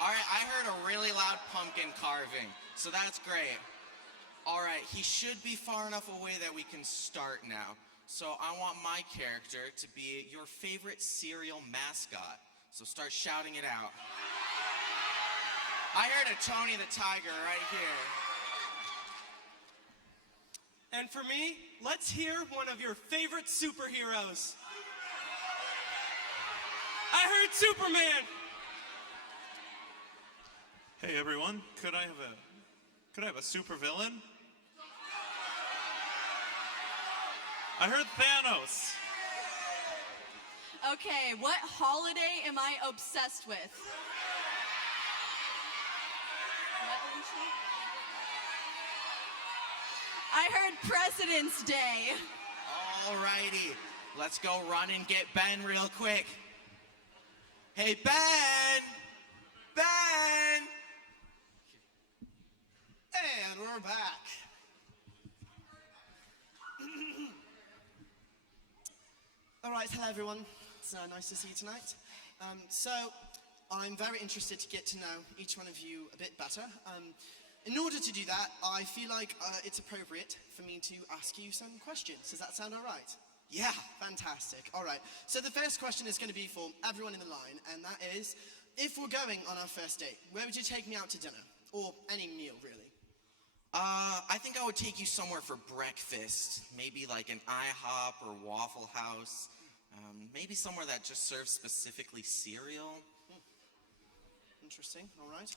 All right, I heard a really loud pumpkin carving, so that's great. All right, he should be far enough away that we can start now. So I want my character to be your favorite cereal mascot. So start shouting it out. I heard a Tony the Tiger right here. And for me, let's hear one of your favorite superheroes. I heard Superman. Hey everyone, could I have a supervillain? I heard Thanos. Okay, what holiday am I obsessed with? I heard President's Day. All righty, let's go run and get Ben real quick. Hey Ben! Ben! And we're back. All right, hello everyone. It's nice to see you tonight. So, I'm very interested to get to know each one of you a bit better. In order to do that, I feel like it's appropriate for me to ask you some questions. Does that sound all right? Yeah. Fantastic. All right. So the first question is going to be for everyone in the line, and that is, if we're going on our first date, where would you take me out to dinner? Or any meal, really? I think I would take you somewhere for breakfast. Maybe like an IHOP or Waffle House. Maybe somewhere that just serves specifically cereal. Interesting. All right.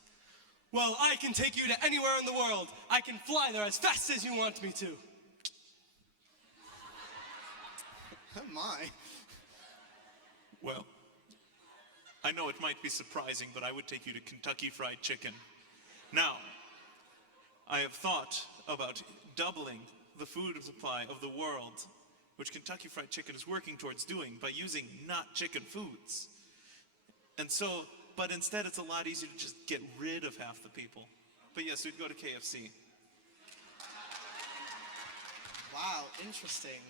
Well, I can take you to anywhere in the world. I can fly there as fast as you want me to. Oh my. Well, I know it might be surprising, but I would take you to Kentucky Fried Chicken. Now, I have thought about doubling the food supply of the world, which Kentucky Fried Chicken is working towards doing by using not chicken foods. And so, but instead it's a lot easier to just get rid of half the people. But yes, we'd go to KFC. Wow, interesting.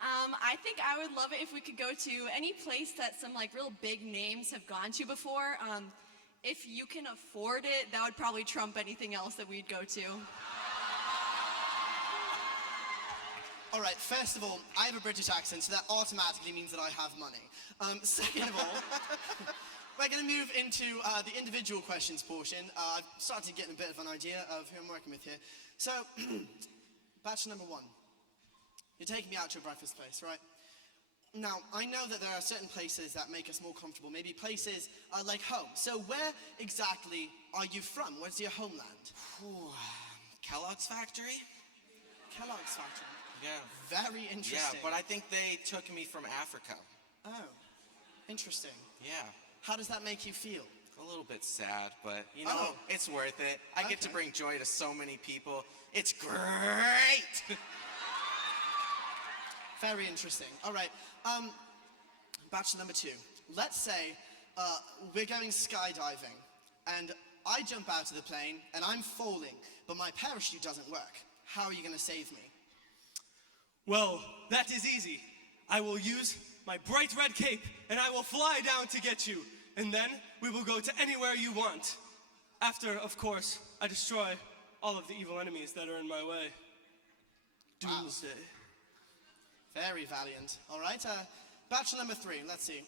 I think I would love it if we could go to any place that some like real big names have gone to before. If you can afford it, that would probably trump anything else that we'd go to. All right, first of all, I have a British accent, so that automatically means that I have money. Second of all, we're going to move into the individual questions portion. I've started getting a bit of an idea of who I'm working with here. So, bachelor number one. You're taking me out to a breakfast place, right? Now, I know that there are certain places that make us more comfortable, maybe places like home. So where exactly are you from? Where's your homeland? Kellogg's Factory? Kellogg's Factory? Yeah. Very interesting. Yeah, but I think they took me from Africa. Oh, interesting. Yeah. How does that make you feel? A little bit sad, but you know, it's worth it. I get to bring joy to so many people. It's great! Very interesting. All right. Bachelor number two. Let's say we're going skydiving, and I jump out of the plane, and I'm falling, but my parachute doesn't work. How are you going to save me? Well, that is easy. I will use my bright red cape, and I will fly down to get you. And then we will go to anywhere you want. After, of course, I destroy all of the evil enemies that are in my way. Doomsday. Very valiant. All right. bachelor number 3, let's see.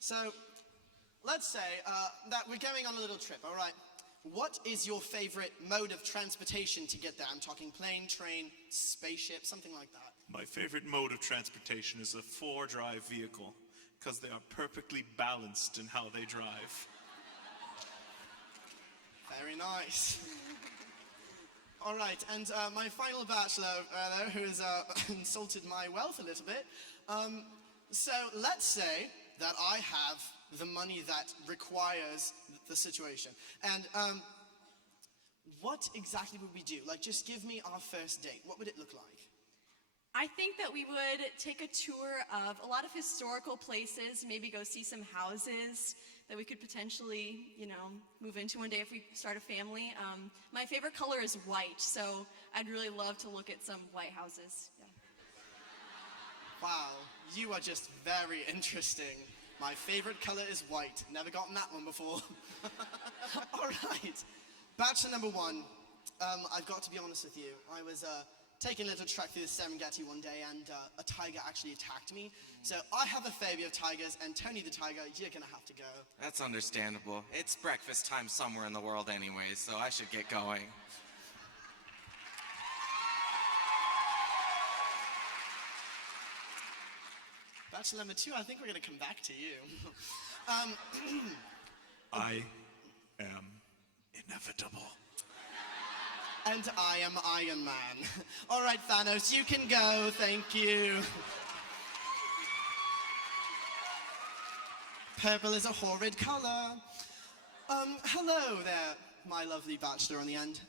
So, let's say that we're going on a little trip, all right? What is your favorite mode of transportation to get there? I'm talking plane, train, spaceship, something like that. My favorite mode of transportation is a 4-drive vehicle, because they are perfectly balanced in how they drive. Very nice. All right, and my final bachelor, who has insulted my wealth a little bit. So let's say that I have the money that requires the situation. And what exactly would we do? Like, just give me our first date. What would it look like? I think that we would take a tour of a lot of historical places, maybe go see some houses that we could potentially, move into one day if we start a family. My favorite color is white, so I'd really love to look at some white houses. Yeah. Wow, you are just very interesting. My favorite color is white. Never gotten that one before. All right. Bachelor number 1. I've got to be honest with you. I was taking a little trek through the Serengeti one day, and a tiger actually attacked me. So I have a phobia of tigers, and Tony the tiger, you're gonna have to go. That's understandable. It's breakfast time somewhere in the world anyway, so I should get going. Bachelor number 2, I think we're gonna come back to you. I am inevitable. And I am Iron Man. All right, Thanos, you can go, thank you. Purple is a horrid color. Hello there, my lovely bachelor on the end.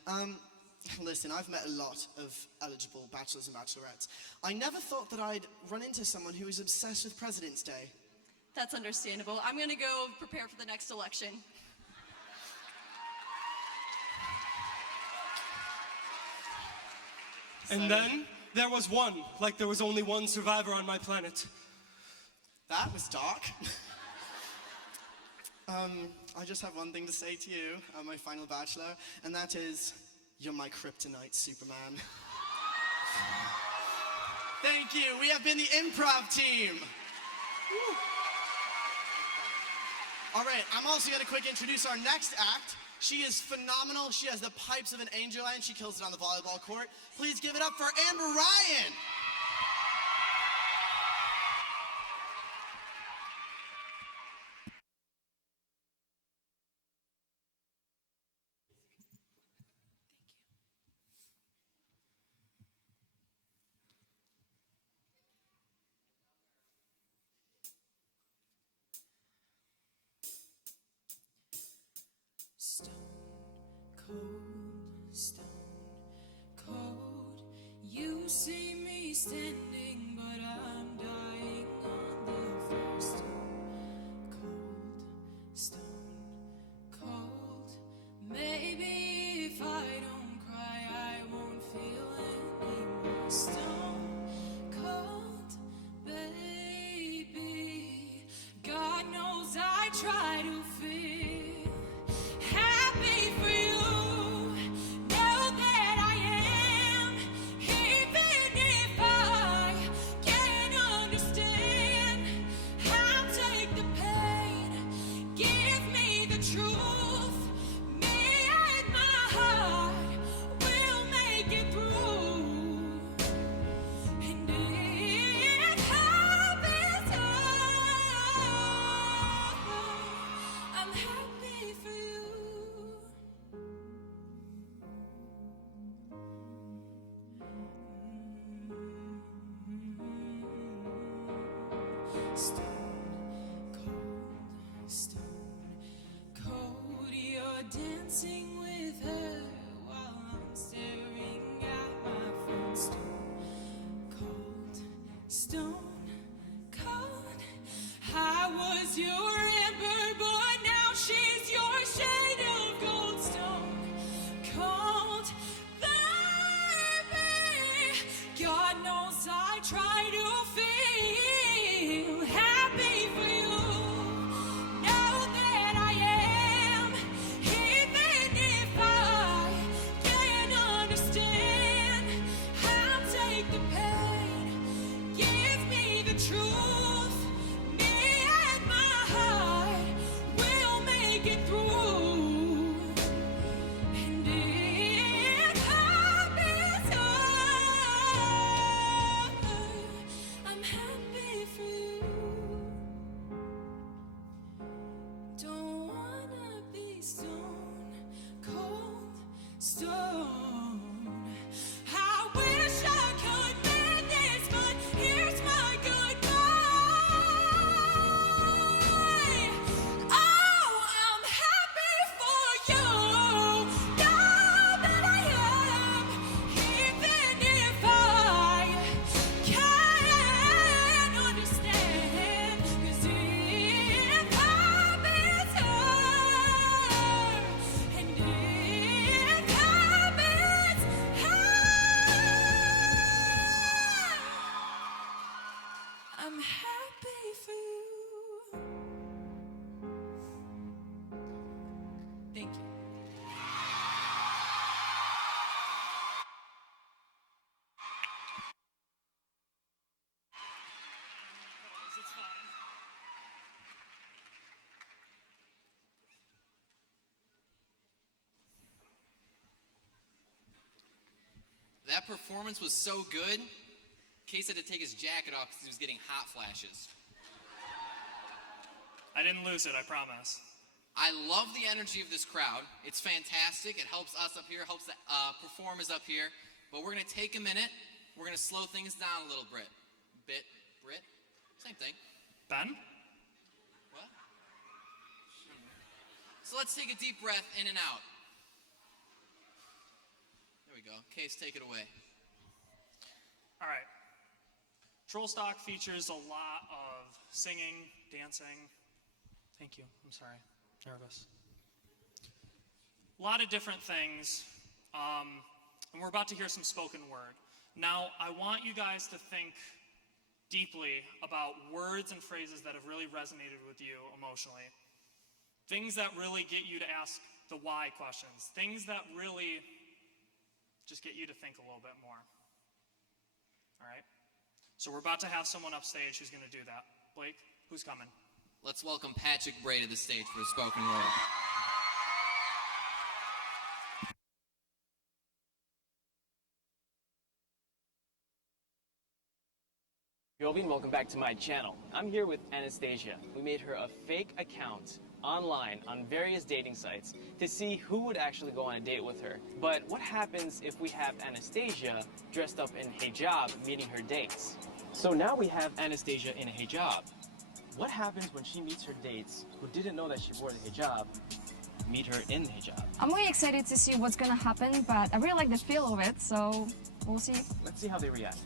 Listen, I've met a lot of eligible bachelors and bachelorettes. I never thought that I'd run into someone who was obsessed with President's Day. That's understandable. I'm gonna go prepare for the next election. And then there was one, like there was only one survivor on my planet. That was dark. I just have one thing to say to you, my final bachelor, and that is, you're my kryptonite, Superman. Thank you. We have been the Improv team. Woo. All right, I'm also going to quick introduce our next act. She is phenomenal. She has the pipes of an angel and she kills it on the volleyball court. Please give it up for Amber Ryan. Stone cold. You see me standing, but I'm dying on the floor. Stone cold. Maybe if I don't cry, I won't feel anymore. Stone cold, baby. God knows I try to feel happy for you. Dancing with her while I'm staring at my phone. Stone cold. I was your amber, but now she's your shade of gold. Stone cold, baby. God knows I try to feel happy for you. Know that I am. Even if I stone. I wish I could mend this, but here's my goodbye. Oh, I'm happy for you. Now that I am, even if I can't understand, 'cause if I miss her, and if I miss her, I'm happy for you. Thank you. That performance was so good, Case had to take his jacket off because he was getting hot flashes. I didn't lose it, I promise. I love the energy of this crowd. It's fantastic. It helps us up here, helps the performers up here. But we're going to take a minute. We're going to slow things down a little bit. Brit? Same thing. Ben? What? So let's take a deep breath in and out. There we go. Case, take it away. All right. Trollstock features a lot of singing, dancing. Thank you. I'm sorry. Nervous. A lot of different things. And we're about to hear some spoken word. Now, I want you guys to think deeply about words and phrases that have really resonated with you emotionally. Things that really get you to ask the why questions. Things that really just get you to think a little bit more. All right? So we're about to have someone upstage who's going to do that. Blake, who's coming? Let's welcome Patrick Bray to the stage for the spoken word. Yobi, and welcome back to my channel. I'm here with Anastasia. We made her a fake account online on various dating sites to see who would actually go on a date with her. But what happens if we have Anastasia dressed up in hijab meeting her dates? So now we have Anastasia in a hijab. What happens when she meets her dates who didn't know that she wore the hijab, meet her in the hijab? I'm really excited to see what's gonna happen, but I really like the feel of it, so we'll see. Let's see how they react.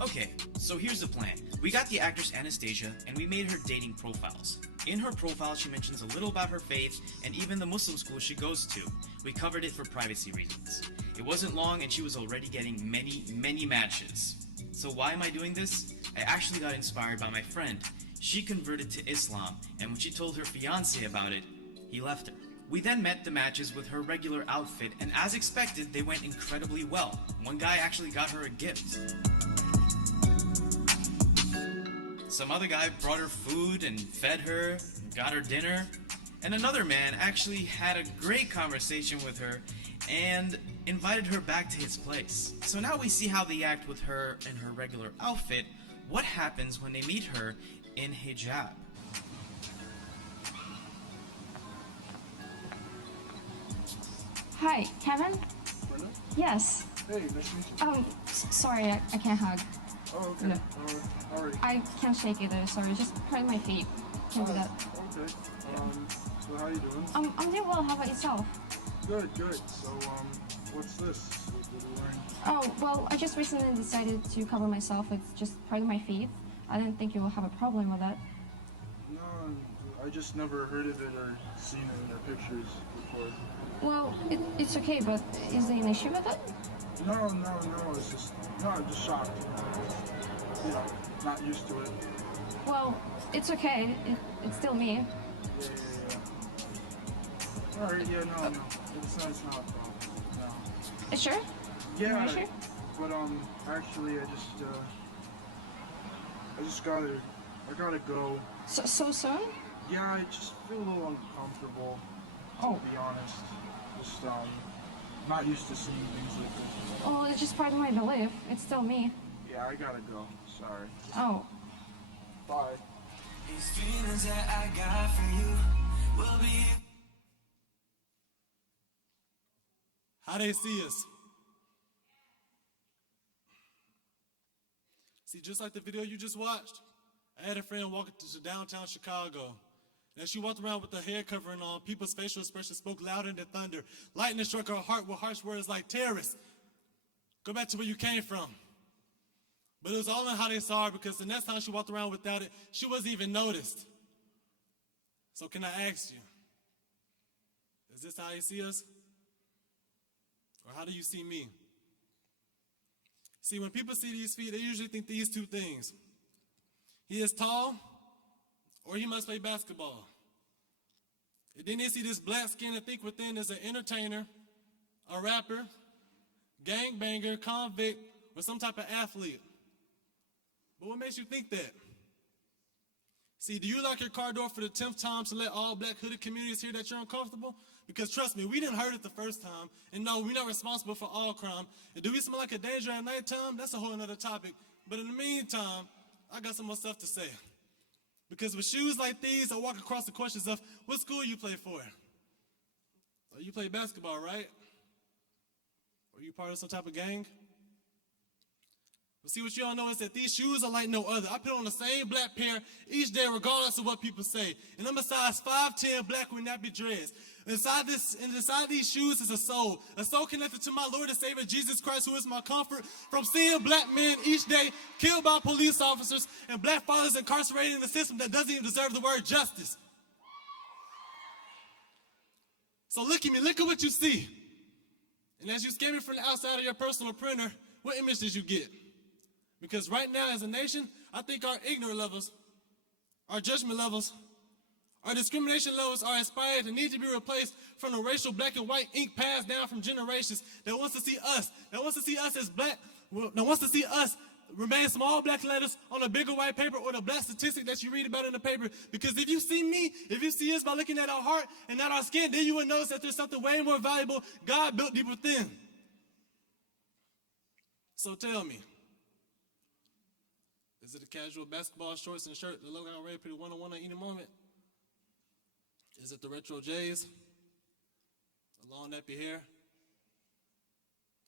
Okay, so here's the plan. We got the actress Anastasia and we made her dating profiles. In her profile, she mentions a little about her faith and even the Muslim school she goes to. We covered it for privacy reasons. It wasn't long and she was already getting many matches. So why am I doing this? I actually got inspired by my friend. She converted to Islam, and when she told her fiancé about it, he left her. We then met the matches with her regular outfit, and as expected, they went incredibly well. One guy actually got her a gift. Some other guy brought her food and fed her, got her dinner, and another man actually had a great conversation with her and invited her back to his place. So now we see how they act with her in her regular outfit. What happens when they meet her in hijab? Hi, Kevin? Brenda? Yes. Hey, nice to meet you. Sorry, I can't hug. Oh, okay. No. Alright. I can't shake either, sorry, just hurt my feet. Can't do that. Okay. So how you doing? I'm doing well, how about yourself? Good. So, what's this? What you're wearing? Oh, well, I just recently decided to cover myself. It's just part of my feet. I didn't think you will have a problem with that. No, I just never heard of it or seen it in your pictures before. Well, it's okay, but is there an issue with it? No, it's just, I'm just shocked. You know, not used to it. Well, it's okay. It's still me. Yeah. Alright, no. It's not a problem. No. Sure? Yeah, Are you sure? but actually I gotta go. So soon? Yeah, I just feel a little uncomfortable, to be honest. Just, not used to seeing things like this. Well, it's just part of my belief. It's still me. Yeah, I gotta go. Sorry. Oh. Bye. These feelings that I got for you will be. how they see us. See, just like the video you just watched, I had a friend walking to downtown Chicago. And as she walked around with her hair covering on, people's facial expressions spoke louder than thunder. Lightning struck her heart with harsh words like, terrorists, go back to where you came from. But it was all in how they saw her, because the next time she walked around without it, she wasn't even noticed. So can I ask you, is this how you see us? Or how do you see me? See, when people see these feet, they usually think these two things. He is tall, or he must play basketball. And then they see this black skin and think within is an entertainer, a rapper, gangbanger, convict, or some type of athlete. But what makes you think that? See, do you lock your car door for the 10th time to let all black hooded communities hear that you're uncomfortable? Because trust me, we didn't hurt it the first time. And no, we're not responsible for all crime. And do we smell like a danger at nighttime? That's a whole other topic. But in the meantime, I got some more stuff to say. Because with shoes like these, I walk across the questions of what school you play for. Oh, you play basketball, right? Or you part of some type of gang? But see, what you all know is that these shoes are like no other. I put on the same black pair each day regardless of what people say. And I'm a size 5'10" black with nappy dreads. Inside these shoes is a soul connected to my Lord and Savior Jesus Christ, who is my comfort from seeing black men each day killed by police officers and black fathers incarcerated in a system that doesn't even deserve the word justice. So look at me, look at what you see. And as you scan me from the outside of your personal printer, what image did you get? Because right now as a nation, I think our ignorance levels, our judgment levels, our discrimination levels are inspired and need to be replaced from the racial black and white ink passed down from generations that wants to see us as black, that wants to see us remain small black letters on a bigger white paper, or the black statistic that you read about in the paper. Because if you see me, if you see us by looking at our heart and not our skin, then you will notice that there's something way more valuable God built deep within. So tell me, is it a casual basketball shorts and shirt that look like I'm ready to put one-on-one at any moment? Is it the retro J's? The long nappy hair?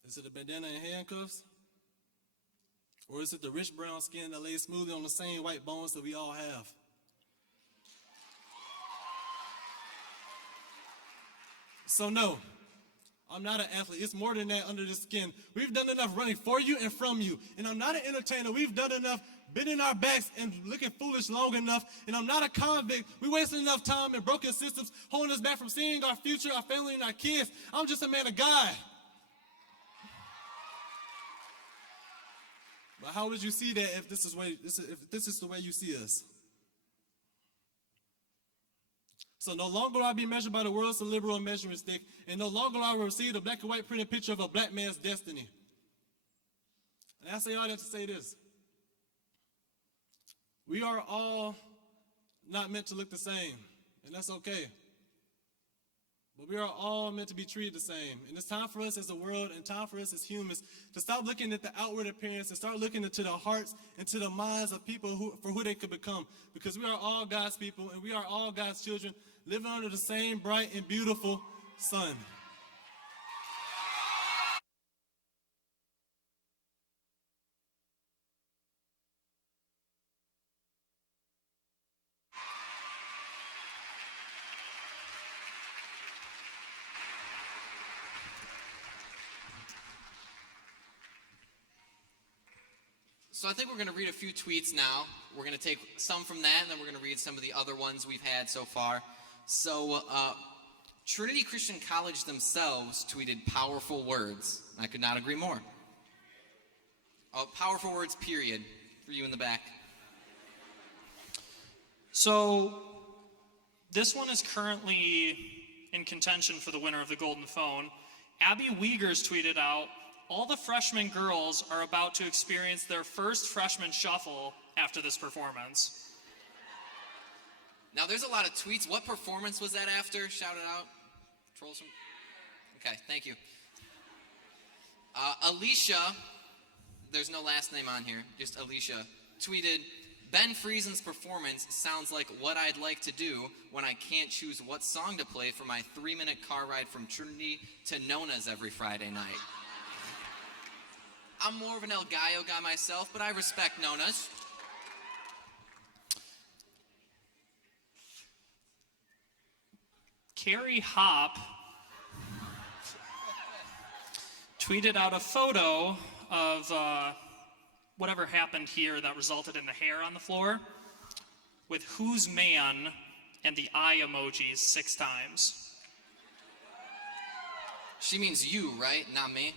Is it a bandana and handcuffs? Or is it the rich brown skin that lays smoothly on the same white bones that we all have? So no, I'm not an athlete. It's more than that under the skin. We've done enough running for you and from you. And I'm not an entertainer. We've done enough bending our backs and looking foolish long enough. And I'm not a convict. We wasted enough time in broken systems holding us back from seeing our future, our family, and our kids. I'm just a man of God. But how would you see that if this is the way you see us? So no longer will I be measured by the world's liberal measuring stick, and no longer will I receive the black and white printed picture of a black man's destiny. And I say all that to say this. We are all not meant to look the same, and that's okay. But we are all meant to be treated the same. And it's time for us as a world and time for us as humans to stop looking at the outward appearance and start looking into the hearts and to the minds of people for who they could become. Because we are all God's people and we are all God's children living under the same bright and beautiful sun. So I think we're going to read a few tweets now. We're going to take some from that, and then we're going to read some of the other ones we've had so far. So Trinity Christian College themselves tweeted powerful words. I could not agree more. Oh, powerful words, period, for you in the back. So this one is currently in contention for the winner of the Golden Phone. Abby Wiegers tweeted out, all the freshman girls are about to experience their first freshman shuffle after this performance. Now, there's a lot of tweets. What performance was that after? Shout it out. Trolls from... Okay, thank you. Alicia, there's no last name on here, just Alicia, tweeted, Ben Friesen's performance sounds like what I'd like to do when I can't choose what song to play for my 3-minute car ride from Trinity to Nona's every Friday night. I'm more of an El Gallo guy myself, but I respect Nona's. Carrie Hopp tweeted out a photo of whatever happened here that resulted in the hair on the floor with "Who's Man" and the eye emojis 6 times. She means you, right? Not me?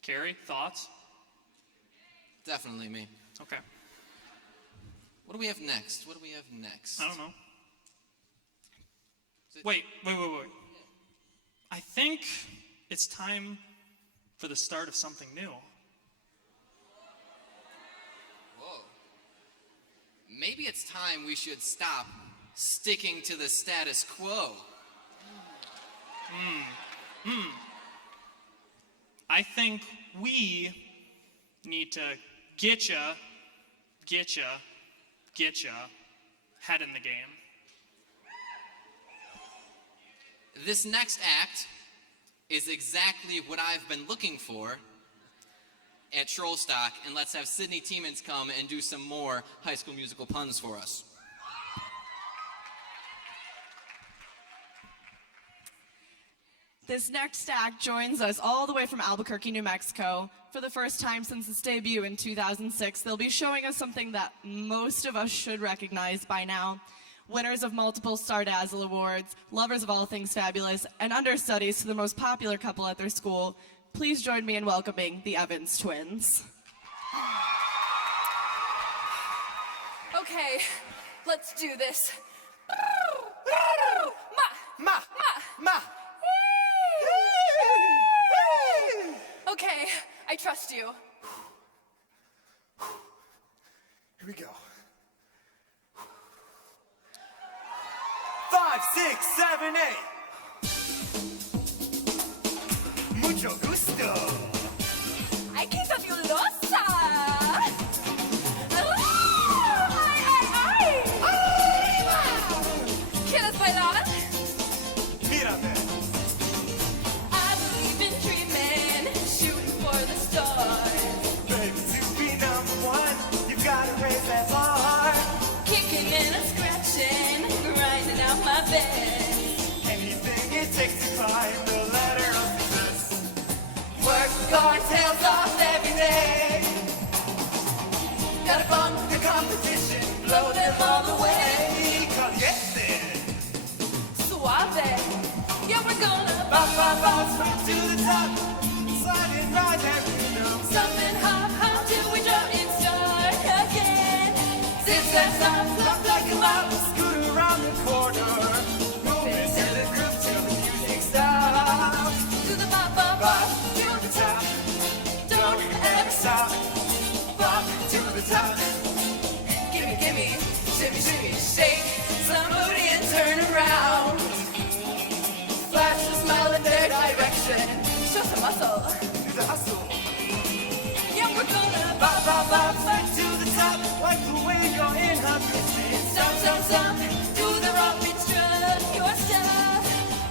Carrie, thoughts? Definitely me. Okay. What do we have next? What do we have next? I don't know. Wait. I think it's time for the start of something new. Whoa. Maybe it's time we should stop sticking to the status quo. I think we need to get ya head in the game. This next act is exactly what I've been looking for at Trollstock, and let's have Sydney Tiemans come and do some more High School Musical puns for us. This next act joins us all the way from Albuquerque, New Mexico. For the first time since its debut in 2006, they'll be showing us something that most of us should recognize by now. Winners of multiple Star Dazzle Awards, lovers of all things fabulous, and understudies to the most popular couple at their school, please join me in welcoming the Evans twins. Okay, let's do this. Ma! Okay, I trust you. Here we go. 5, 6, 7, 8. Mucho gusto. ¡Ay, qué fabulosa! ¡Ay! ¿Quieres bailar? Mírame. I believe in dreaming, shooting for the stars. Baby, to be #1, you gotta raise that bar. Kicking and a scratching, grinding out my bed. Anything it takes to climb the ladder of success. Work our tails off every day. Gotta bump the competition, blow them all the way. Caliente. Suave. Yeah, we're gonna Bop, straight to the top. Slide and ride that rhythm. something hop till we jump and start again. Zip, zap, Stop like a mop, scoot around the corner. Moving to the groove till the music stops. to the bop, To the top, don't ever stop. Bop to the top. gimme, shimmy, shake some booty and turn around. Flash a smile in their direction, show some muscle. Do the hustle. Yeah, we're gonna Bop, straight to the top. Like the way you're in her business. stomp, do the rock beat, strut your stuff.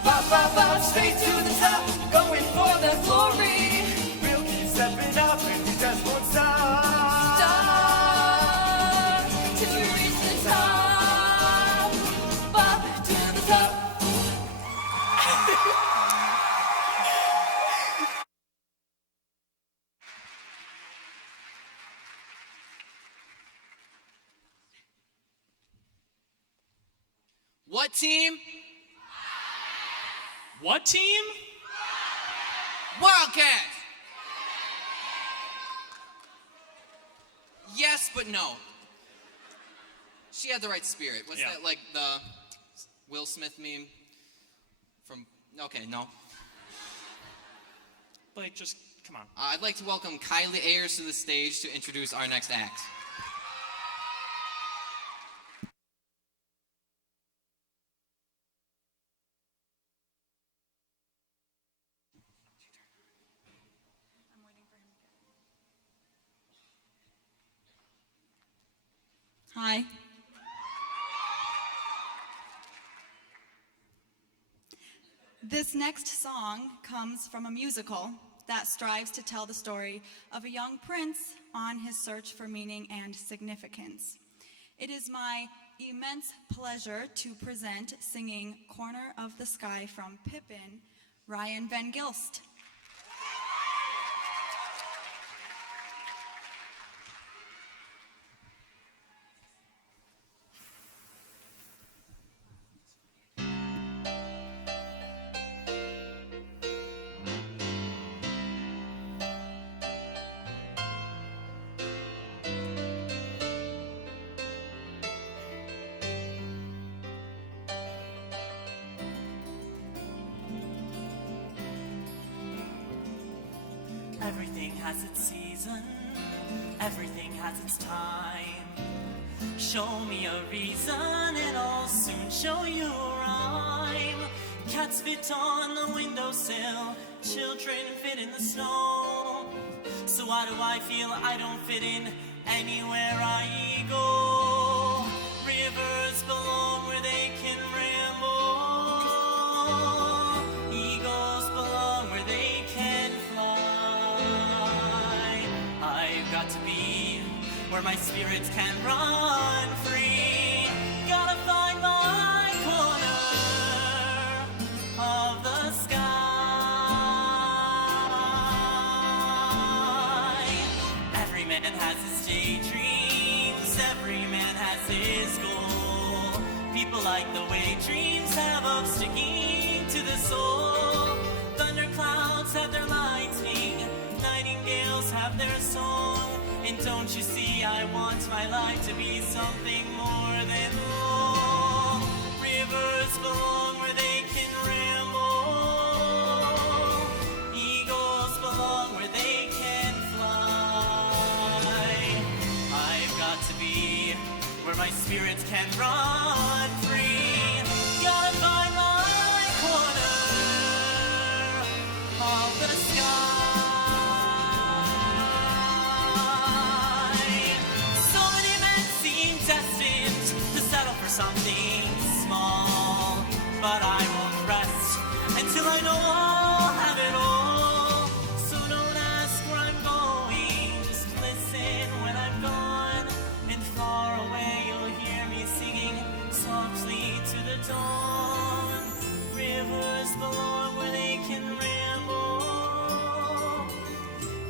Bop, Straight to the top, going for the glory. We'll keep stepping up and we just won't stop. Stop till we reach the top. Bop to the top. What team? What team? Wildcats! Yes, but no. She had the right spirit. What's Yeah. that, like the Will Smith meme? From, okay, no. Blake, just come on. I'd like to welcome Kylie Ayers to the stage to introduce our next act. Hi. This next song comes from a musical that strives to tell the story of a young prince on his search for meaning and significance. It is my immense pleasure to present singing Corner of the Sky from Pippin, Ryan Van Gilst. Everything has its season, everything has its time. Show me a reason and I'll soon show you a rhyme. Cats fit on the windowsill, children fit in the snow. So why do I feel I don't fit in anywhere I go? Rivers belong where they can ramble. Eagles belong where they can fly. I've got to be where my spirits can run free. Gotta find my corner of the sky. Every man has his daydreams, every man has his goal. People like the way dreams have of sticking to the soul. Thunderclouds have their lightning, nightingales have their song. And don't you see, I want my life to be something more than long. Rivers belong where they can ramble. Eagles belong where they can fly. I've got to be where my spirits can run free. Gotta find my corner of the sky. Destined to settle for something small, but I won't rest until I know I'll have it all. So don't ask where I'm going, just listen when I'm gone. And far away you'll hear me singing softly to the dawn. Rivers belong where they can ramble.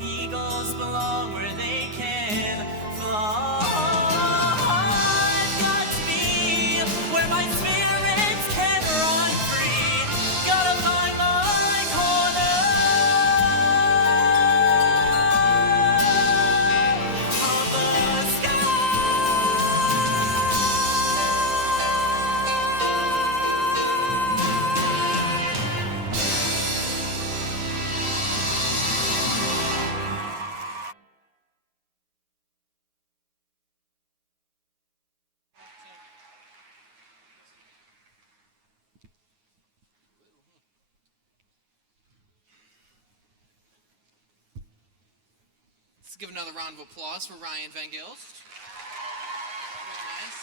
Eagles belong where they can fly. Where my spirits can run free. Gotta find my corner of the sky. Let's give another round of applause for Ryan Van Gilst. Very nice.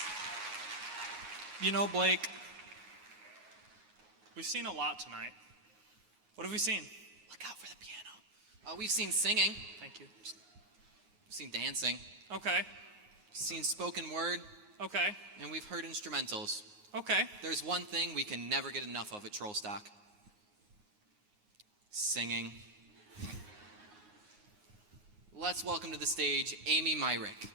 You know, Blake, we've seen a lot tonight. What have we seen? Look out for the piano. We've seen singing. Thank you. We've seen dancing. Okay. We've seen spoken word. Okay. And we've heard instrumentals. Okay. There's one thing we can never get enough of at Trollstock. Singing. Let's welcome to the stage Amy Myrick.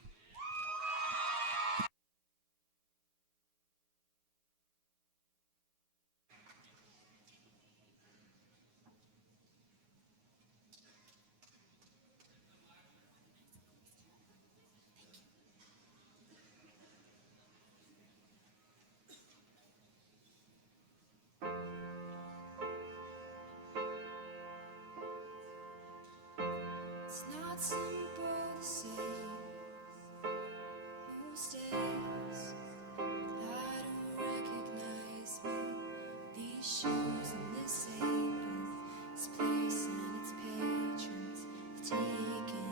It's not simple to say. Most days I don't recognize me. These shows and this apron, this place and its patrons have taken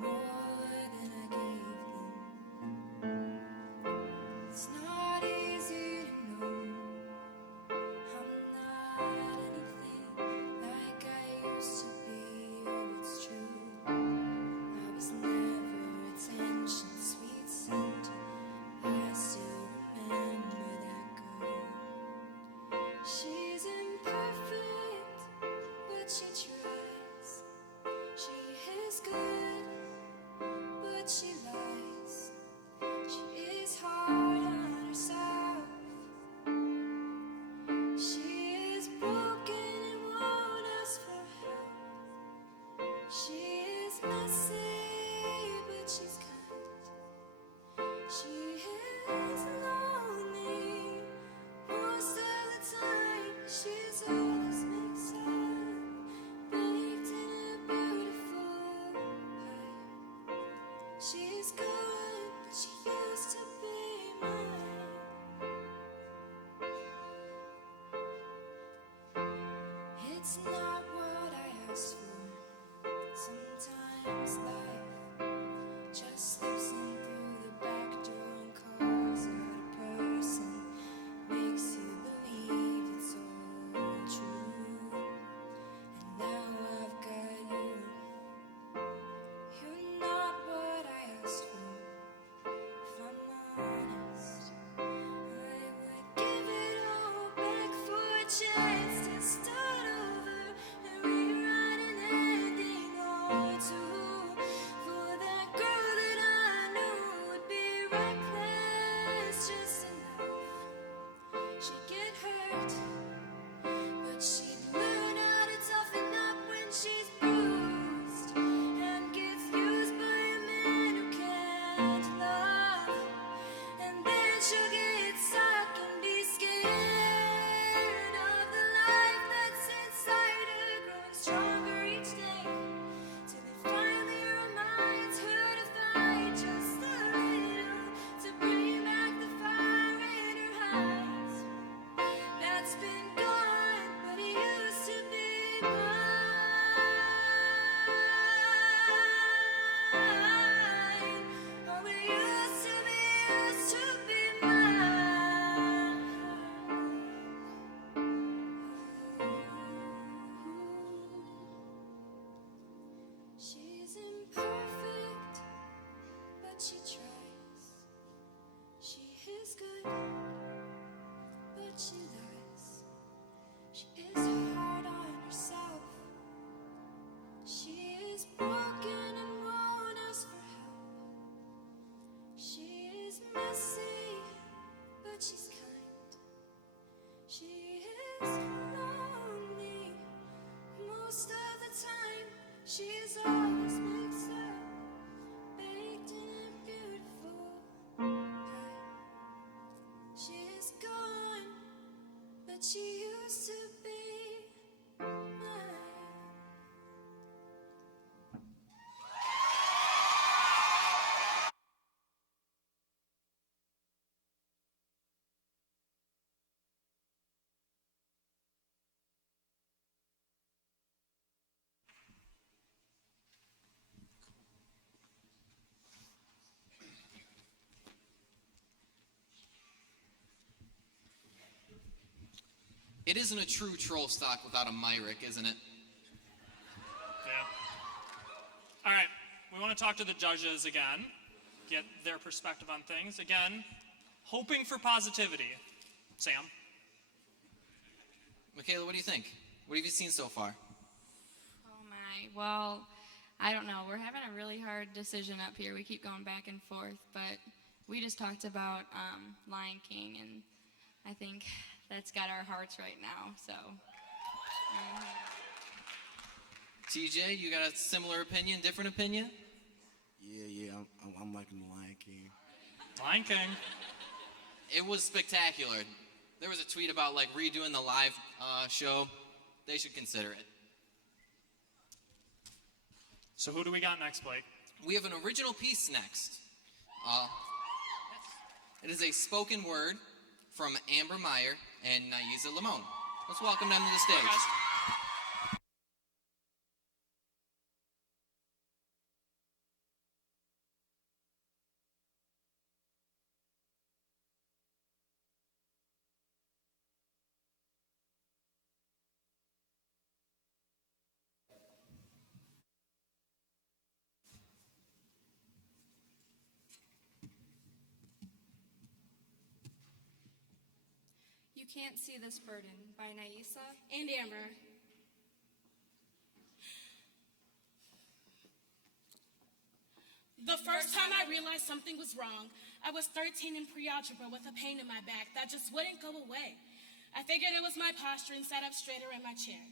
more than I gave them. She's imperfect, but she tries. She is good, but she lies. She is hard on herself. She is broken and won't ask for help. She is messy, but she's kind. She is lonely most of the time. She's always mixed up, baked in a beautiful pie. She's good, but she used to be mine. It's not what I asked for. Sometimes life just slips in through the back door and calls out a person, makes you believe it's all true. And now I've got you. You're not what I asked for. If I'm honest, I would give it all back for a chance to start over and rewrite an ending or two for that girl that I knew would be reckless just enough. She'd get hurt, but she'd learn how to toughen up when she's bruised and gets used by a man who can't love. And then she'll get stuck and be scared of the life that's inside her, growing stronger each day, till it finally reminds her to fight just a little, to bring back the fire in her eyes. That's been gone, but it used to be mine. Oh, it used to be mine. She's imperfect, but she tries. She is good, but she lies. She is hard on herself. She is broken and won't ask for help. She is messy, but she's kind. She is lonely most of the time. She's always mixed up, baked in a beautiful pie. She is gone, but she used to be mine. It isn't a true Trollstock without a Myrick, isn't it? Yeah. All right, we want to talk to the judges again, get their perspective on things. Again, hoping for positivity. Sam? Michaela, what do you think? What have you seen so far? Oh my, well, I don't know. We're having a really hard decision up here. We keep going back and forth, but we just talked about Lion King, and I think that's got our hearts right now, so. TJ, you got a similar opinion, different opinion? Yeah, I'm liking the Lion King. Lion King. It was spectacular. There was a tweet about like redoing the live show. They should consider it. So who do we got next, Blake? We have an original piece next. It is a spoken word from Amber Meyer and Naiza Limon. Let's welcome them to the stage. You You Can't See This Burden by Naisa and Amber. The first time I realized something was wrong, I was 13 in pre-algebra with a pain in my back that just wouldn't go away. I figured it was my posture and sat up straighter in my chair.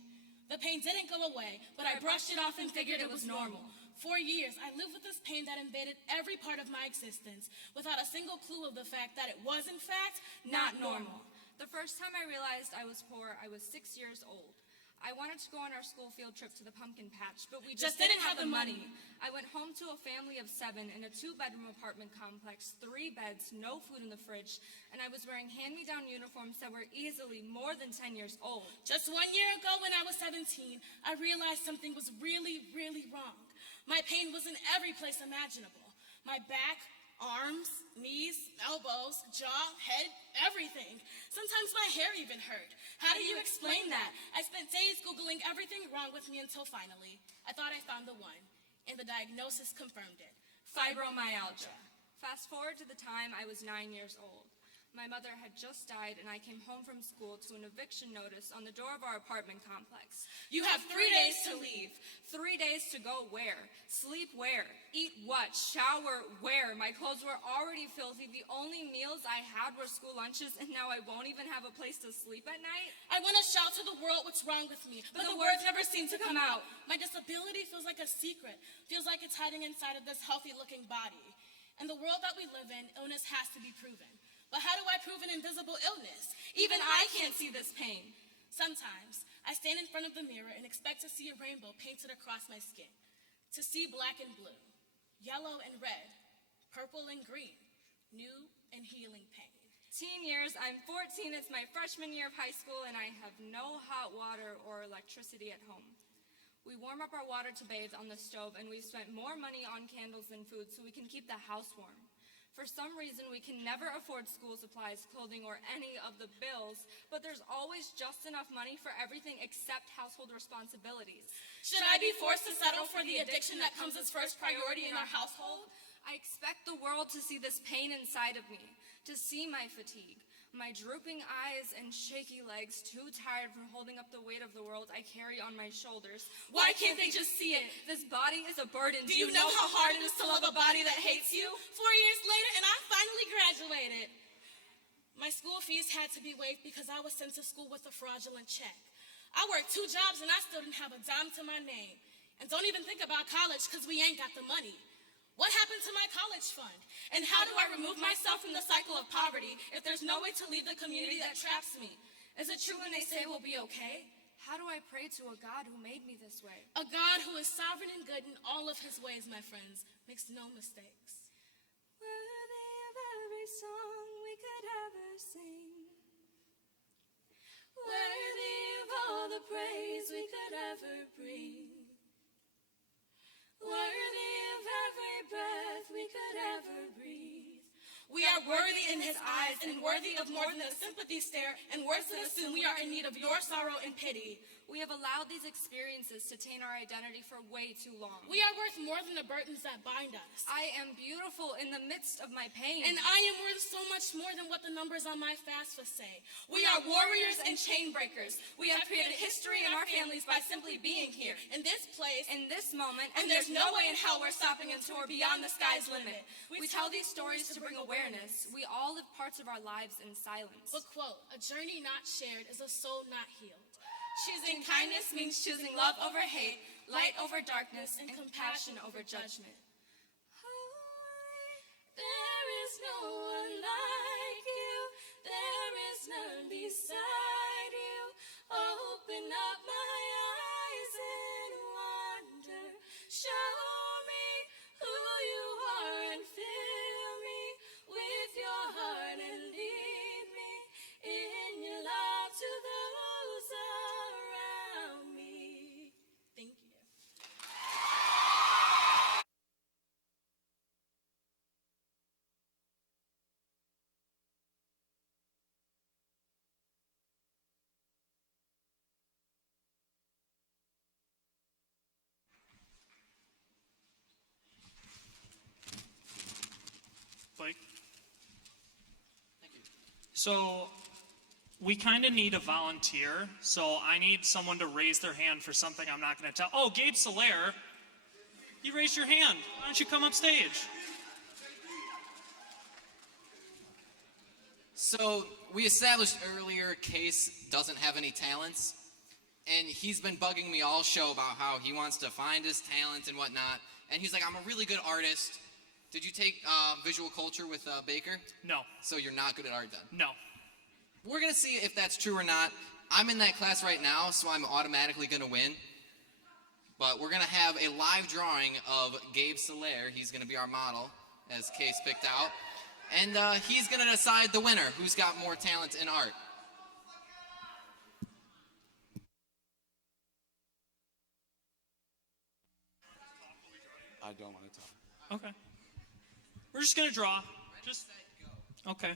The pain didn't go away, but I brushed it off and figured it was normal. For years, I lived with this pain that invaded every part of my existence without a single clue of the fact that it was, in fact, not normal. The first time I realized I was poor, I was 6 years old. I wanted to go on our school field trip to the pumpkin patch, but we just didn't have the money. I went home to a family of 7 in a 2-bedroom apartment complex, 3 beds, no food in the fridge, and I was wearing hand-me-down uniforms that were easily more than 10 years old. Just 1 year ago when I was 17, I realized something was really, really wrong. My pain was in every place imaginable. My back, arms, knees, elbows, jaw, head, everything. Sometimes my hair even hurt. How do you explain that? I spent days Googling everything wrong with me until finally, I thought I found the one, and the diagnosis confirmed it. Fibromyalgia. Fast forward to the time I was 9 years old. My mother had just died, and I came home from school to an eviction notice on the door of our apartment complex. You have 3 days to leave. 3 days to go where? Sleep where? Eat what? Shower where? My clothes were already filthy. The only meals I had were school lunches, and now I won't even have a place to sleep at night? I want to shout to the world what's wrong with me, but the words never seem to come out. My disability feels like a secret, feels like it's hiding inside of this healthy-looking body. In the world that we live in, illness has to be proven. But how do I prove an invisible illness? Even I can't see this pain. Sometimes, I stand in front of the mirror and expect to see a rainbow painted across my skin. To see black and blue, yellow and red, purple and green, new and healing pain. Teen years, I'm 14, it's my freshman year of high school, and I have no hot water or electricity at home. We warm up our water to bathe on the stove, and we've spent more money on candles than food so we can keep the house warm. For some reason, we can never afford school supplies, clothing, or any of the bills, but there's always just enough money for everything except household responsibilities. Should I be forced to settle for the addiction that comes as first priority in our household? I expect the world to see this pain inside of me, to see my fatigue, my drooping eyes and shaky legs, too tired from holding up the weight of the world I carry on my shoulders. Why can't they just see it? This body is a burden. Do you know how hard it is to love a body that hates you? 4 years later, and I finally graduated. My school fees had to be waived because I was sent to school with a fraudulent check. I worked 2 jobs and I still didn't have a dime to my name. And don't even think about college because we ain't got the money. What happened to my college fund? And how do I remove myself from the cycle of poverty if there's no way to leave the community that traps me? Is it true when they say we'll be okay? How do I pray to a God who made me this way? A God who is sovereign and good in all of his ways, my friends, makes no mistakes. Worthy of every song we could ever sing. Worthy of all the praise we could ever bring. Worthy of every breath we could ever breathe. We are worthy in his eyes and worthy of more than a sympathy stare and worse than assume we are in need of your sorrow and pity. We have allowed these experiences to taint our identity for way too long. We are worth more than the burdens that bind us. I am beautiful in the midst of my pain. And I am worth so much more than what the numbers on my FAFSA say. We are warriors and chain breakers. We have created history in our families by simply being here, in this place, in this moment, and there's no way in hell we're stopping until we're beyond the sky's limit. We tell these stories to bring awareness. We all live parts of our lives in silence. But quote, a journey not shared is a soul not healed. Choosing kindness means choosing love over hate, light over darkness, and compassion over judgment. There is no one like you. There is none beside you. Open up my eyes in wonder. Show me who you are and fill me with your heart and lead me in your love to those around me. Thank you. Blake? So, we kind of need a volunteer, so I need someone to raise their hand for something I'm not going to tell. Oh, Gabe Solaire, you raised your hand. Why don't you come up stage? So we established earlier Case doesn't have any talents, and he's been bugging me all show about how he wants to find his talent and whatnot. And he's like, I'm a really good artist. Did you take visual culture with Baker? No. So you're not good at art then? No. We're gonna see if that's true or not. I'm in that class right now, so I'm automatically gonna win. But we're gonna have a live drawing of Gabe Solaire. He's gonna be our model, as Case picked out. And he's gonna decide the winner, who's got more talent in art. I don't want to talk. Okay. We're just gonna draw. Just okay.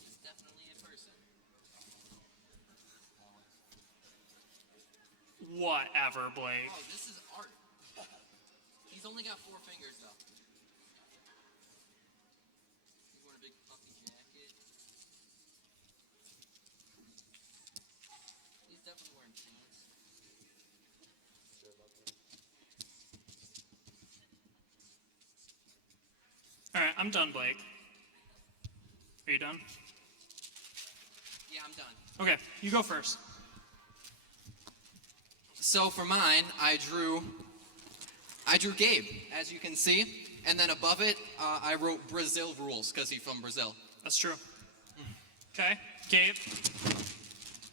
He's definitely a person. Whatever, Blake. Oh, this is art. He's only got 4 fingers though. He's wearing a big puffy jacket. He's definitely wearing pants. All right, I'm done, Blake. Are you done? Yeah, I'm done. Okay, you go first. So for mine, I drew Gabe, as you can see, and then above it, I wrote Brazil rules because he's from Brazil. That's true. Okay, Gabe.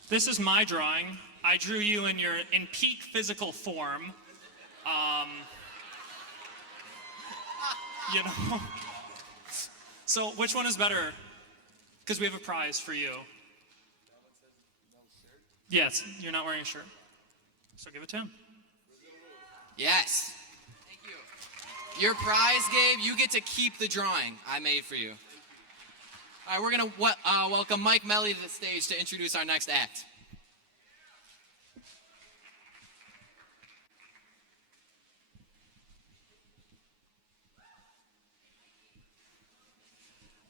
This is my drawing. I drew you in peak physical form. You know. So which one is better? Because we have a prize for you. Yes, you're not wearing a shirt. So give it to him. Yes. Thank you. Your prize, Gabe, you get to keep the drawing I made for you. All right, we're going to welcome Mike Melly to the stage to introduce our next act.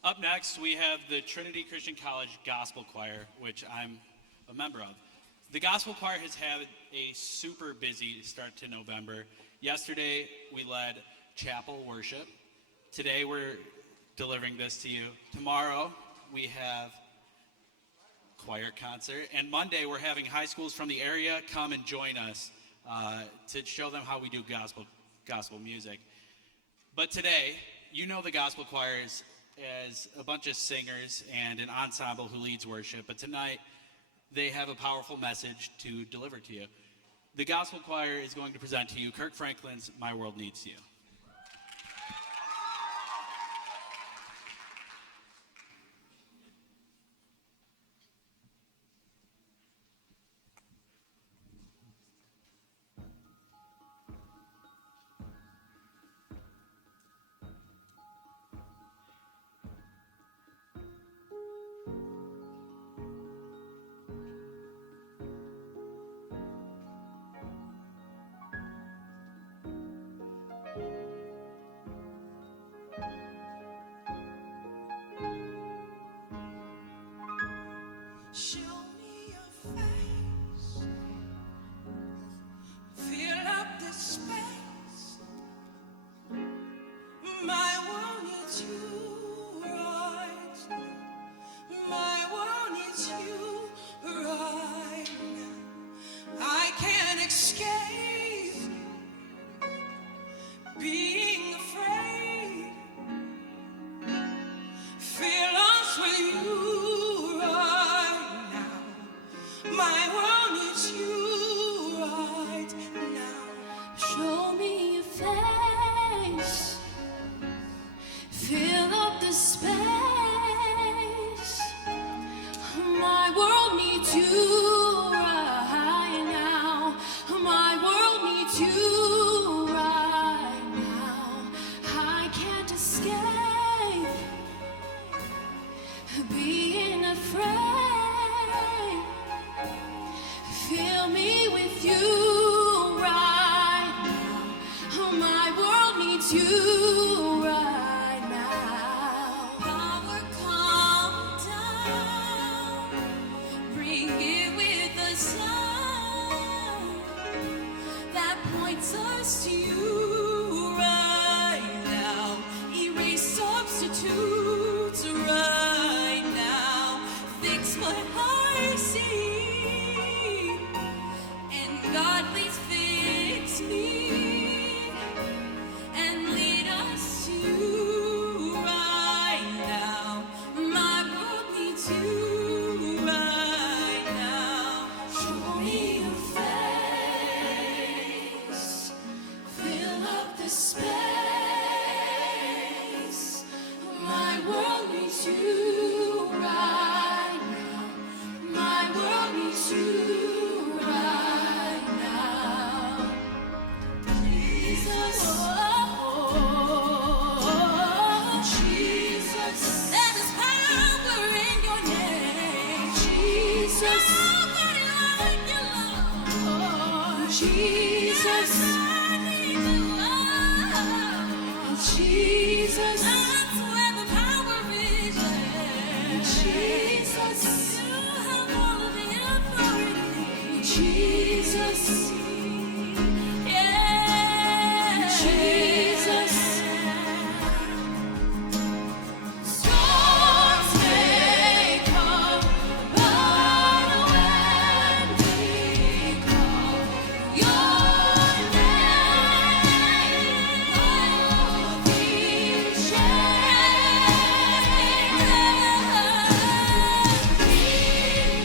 Up next, we have the Trinity Christian College Gospel Choir, which I'm a member of. The Gospel Choir has had a super busy start to November. Yesterday, we led chapel worship. Today, we're delivering this to you. Tomorrow, we have choir concert. And Monday, we're having high schools from the area come and join us to show them how we do gospel music. But today, you know the Gospel Choir as a bunch of singers and an ensemble who leads worship. But tonight, they have a powerful message to deliver to you. The Gospel Choir is going to present to you Kirk Franklin's My World Needs You. Show me your face. Fill up this space. My world needs you right now. My world needs you right now. I can't escape being afraid. Fill us with you right now. My world needs you right now. Show me your face. Fill up the space. My world needs you right now. My world needs you right now. I can't escape being afraid. Fill me with you right now. My world needs needs you right now. My world needs you right now. Jesus, Jesus, there is power in your name. Jesus, nobody like you, Lord. Jesus, I need you, Lord. Jesus, that's where the power is. Jesus, you have all of the authority. Jesus, yeah. Jesus, storms may come, but when we call your name, all things change.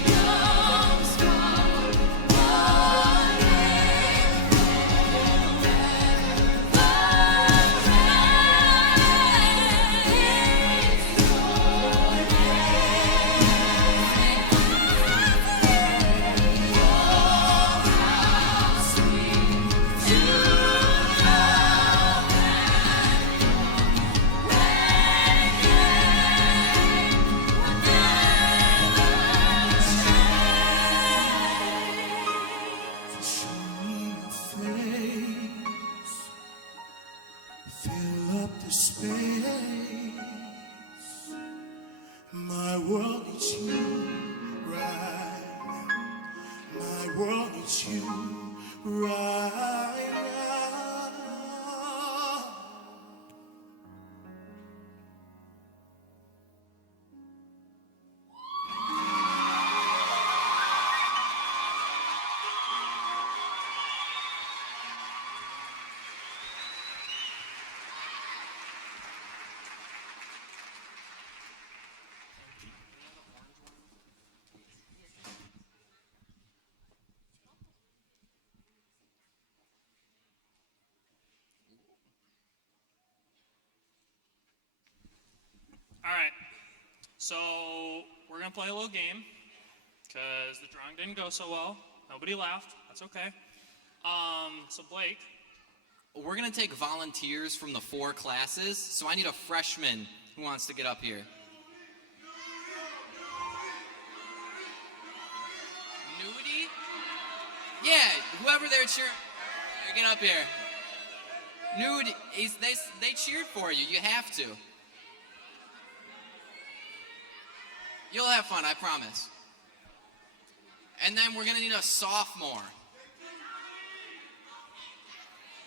Kingdoms come, but Show me your face, fill up the space. My world needs you right now. My world needs you right now. All right. So we're gonna play a little game because the drawing didn't go so well. Nobody laughed. That's okay. So Blake, We're gonna take volunteers from the 4 classes, so I need a freshman who wants to get up here. Nudie? Yeah, whoever they're cheering, get up here. Nude, they cheered for you. You have to. You'll have fun, I promise. And then we're gonna need a sophomore.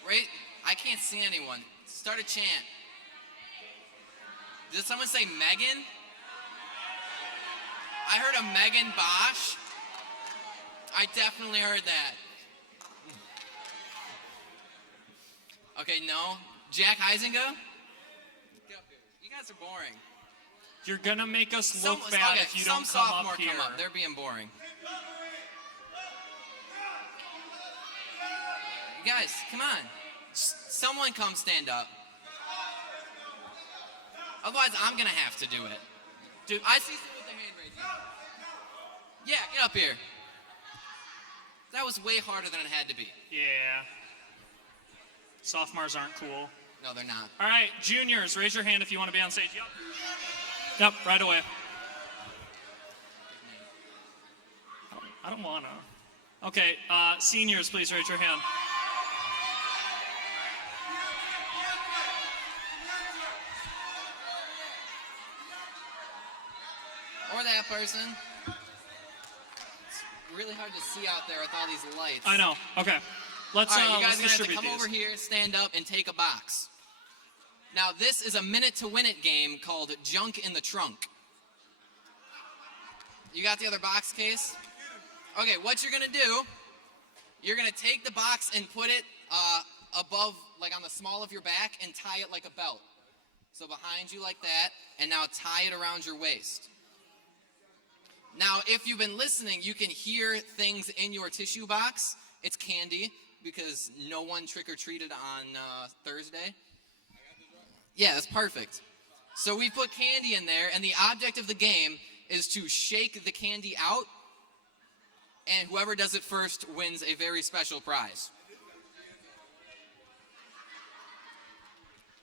Right? I can't see anyone. Start a chant. Did someone say Megan? I heard a Megan Bosch. I definitely heard that. Okay, no. Jack Huizinga? Get up here. You guys are boring. you're gonna make us look bad if you don't some come sophomore up here. come up. They're being boring. You guys, come on. Someone come stand up. Otherwise, I'm gonna have to do it. Dude, I see someone with their hand raised. Yeah, get up here. That was way harder than it had to be. Yeah. Sophomores aren't cool. No, they're not. All right, juniors, raise your hand if you want to be on stage. Yep. Yep, right away. I don't want to. Okay, seniors, please raise your hand. Or that person. It's really hard to see out there with all these lights. I know. Okay. Let's, all right, you let's guys are gonna have to distribute come these. over here, stand up, and take a box. Now, this is a minute-to-win-it game called Junk in the Trunk. You got the other box case? Okay, what you're gonna do, you're gonna take the box and put it above, like on the small of your back, and tie it like a belt. So behind you like that, and now tie it around your waist. Now, if you've been listening, you can hear things in your tissue box. It's candy, because no one trick-or-treated on Thursday. Yeah, that's perfect. So we put candy in there, and the object of the game is to shake the candy out, and whoever does it first wins a very special prize.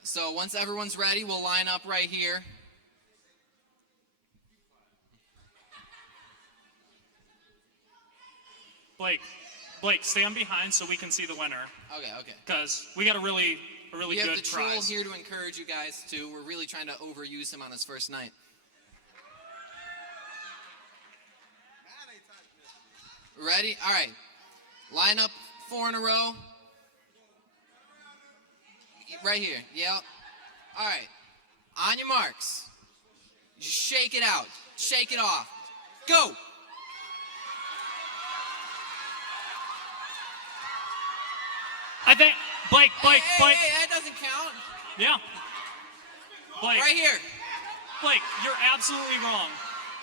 So once everyone's ready, we'll line up right here. Blake, stand behind so we can see the winner. Okay. Because we got a really We have good the troll prize. here to encourage you guys too. We're really trying to overuse him on his first night. Ready? All right. Line up 4 in a row. Right here. Yep. All right. On your marks. Just shake it out. Shake it off. Go. I think Blake. Hey, that doesn't count. Yeah. Blake. Right here. Blake, you're absolutely wrong.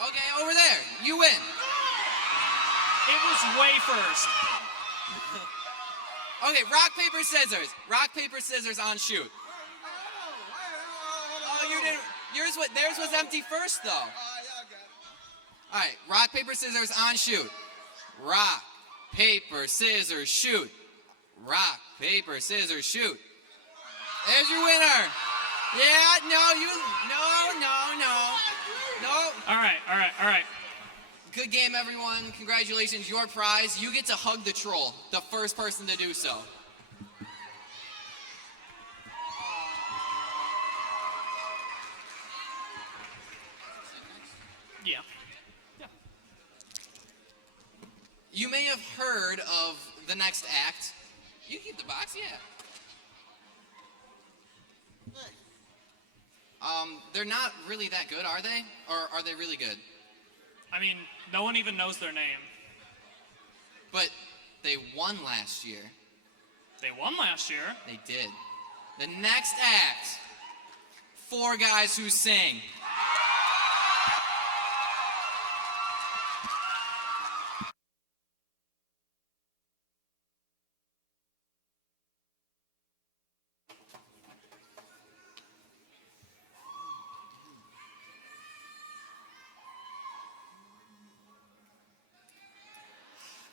Okay, over there. You win. It was way first. Okay, rock, paper, scissors. Rock, paper, scissors on shoot. Oh, you didn't. Theirs was empty first, though. All right, rock, paper, scissors on shoot. Rock, paper, scissors, shoot. Rock, paper, scissors, shoot. There's your winner. Yeah, no. All right. Good game, everyone. Congratulations. Your prize, you get to hug the troll, the first person to do so. Yeah. You may have heard of the next act. You keep the box, yeah. They're not really that good, are they? Or are they really good? I mean, no one even knows their name. But they won last year. They won last year? They did. The next act, 4 guys who sing.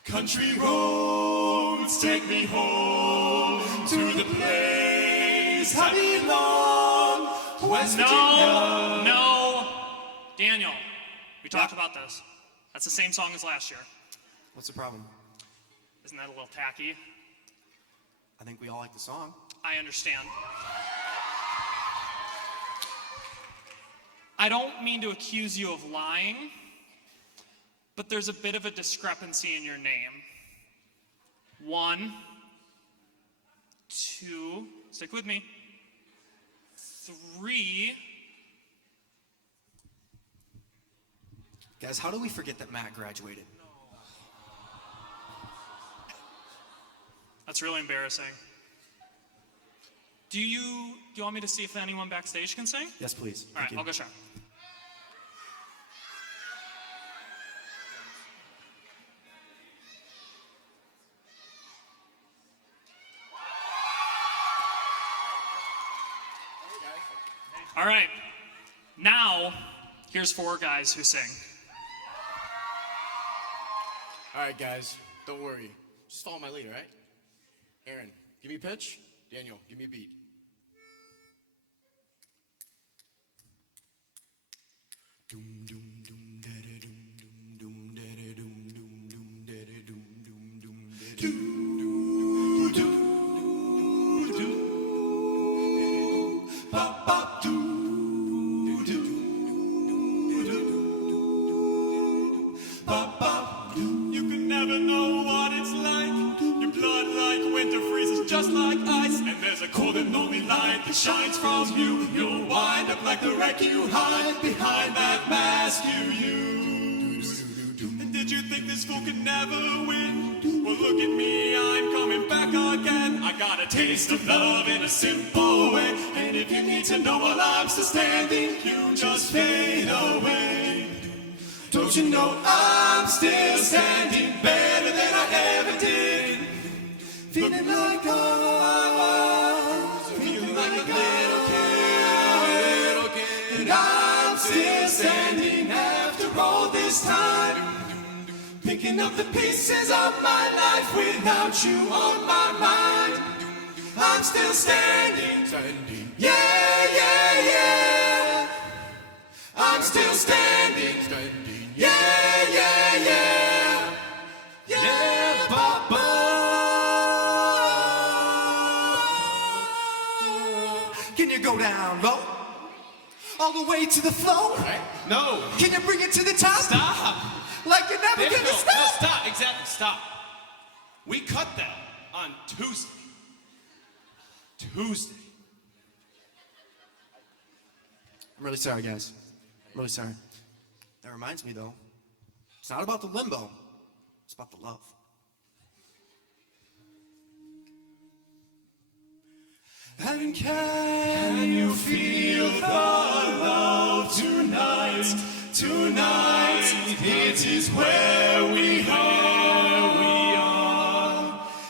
Country roads take me home to the place I belong. West Virginia. No. Daniel, we talked about this. That's the same song as last year. What's the problem? Isn't that a little tacky? I think we all like the song. I understand. I don't mean to accuse you of lying, but there's a bit of a discrepancy in your name. 1, 2, stick with me. 3. Guys, how do we forget that Matt graduated? That's really embarrassing. Do you want me to see if anyone backstage can sing? Yes, please. All right, I'll go check. All right, now here's 4 guys who sing. All right, guys, don't worry. Just follow my lead, all right? Aaron, give me a pitch. Daniel, give me a beat. You can never know what it's like. Your blood like winter freezes just like ice. And there's a cold and lonely light that shines from you. You'll wind up like the wreck you hide behind that mask you use. And did you think this fool could never win? Well, look at me, I'm coming back again. I got a taste of love in a simple way. And if you need to know while I'm still standing, you just fade away. Don't you know I'm still standing better than I ever did? Feeling like feeling like a little kid. I'm still standing after all this time, picking up the pieces of my life without you on my mind. I'm still standing, yeah, yeah, yeah. I'm still standing, yeah, yeah, yeah. Yeah, Papa. Can you go down low? All the way to the floor? No. Can you bring it to the top? Stop. Like you're never Daniel, gonna stop? No, stop. Exactly. Stop. We cut that on Tuesday. Tuesday. I'm really sorry, guys. I'm really sorry. That reminds me, though. It's not about the limbo. It's about the love. And can you feel the love tonight? Tonight, it is where we are.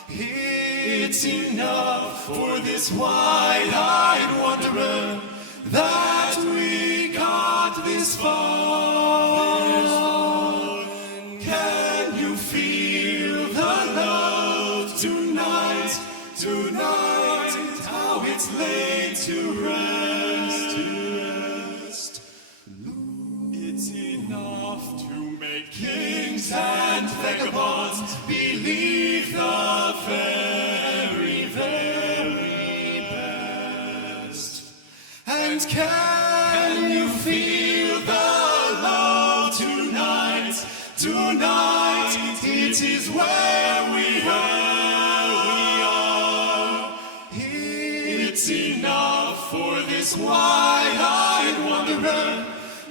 It's enough for this wide-eyed wanderer that we got this far. Can you feel the love tonight? Tonight, how it's laid to rest. It's enough to make kings and vagabonds believe the very, very best. And can you feel the love tonight? Tonight, it is where we are. It's enough for this wide-eyed wanderer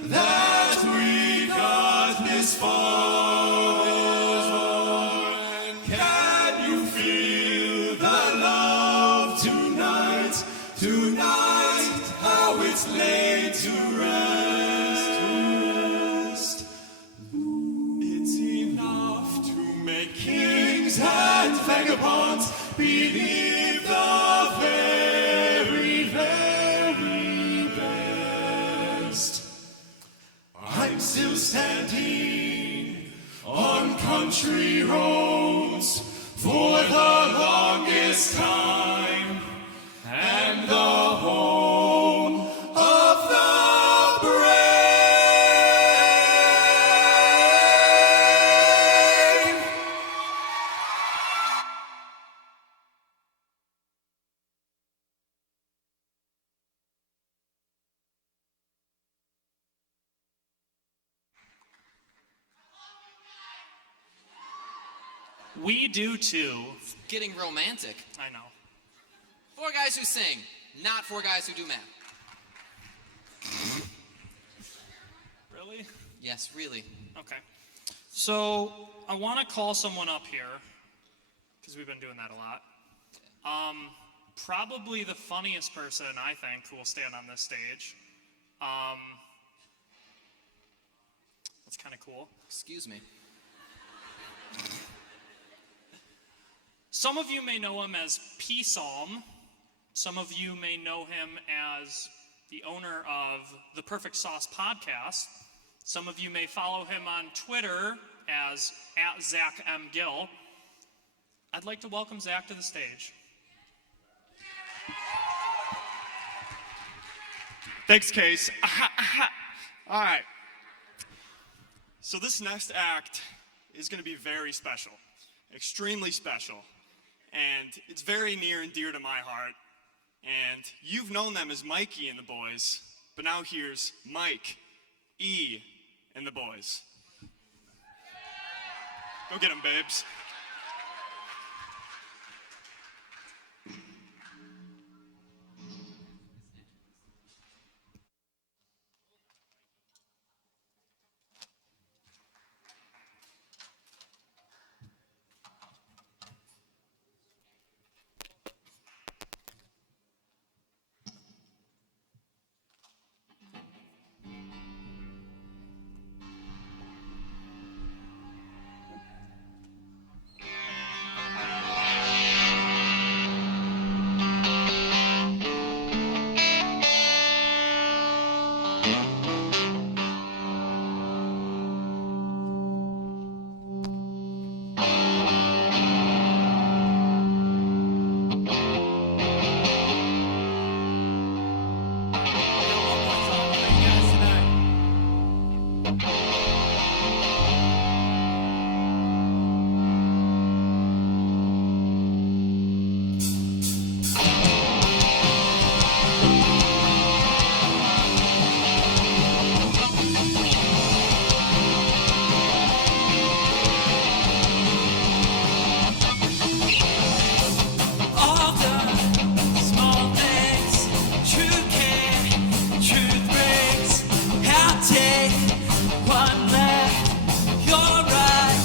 that we got this far. Can you feel the love tonight? Tonight, how it's laid to rest. It's enough to make kings and vagabonds believe the very, very best. I'm still standing on country roads for the longest time, and the home of the brave. We do too. Getting romantic. I know. 4 guys who sing, not 4 guys who do math. Really? Yes, really. Okay. So I want to call someone up here because we've been doing that a lot. Probably the funniest person I think who will stand on this stage. That's kind of cool. Excuse me. Some of you may know him as P Psalm. Some of you may know him as the owner of the Perfect Sauce podcast. Some of you may follow him on Twitter as @ZachMGill. I'd like to welcome Zach to the stage. Thanks, Case. All right. So this next act is going to be very special, extremely special, and it's very near and dear to my heart. And you've known them as Mikey and the Boys, but now here's Mike, E, and the Boys. Go get them, babes. All the small things, true care, truth breaks. I'll take one left. You're right,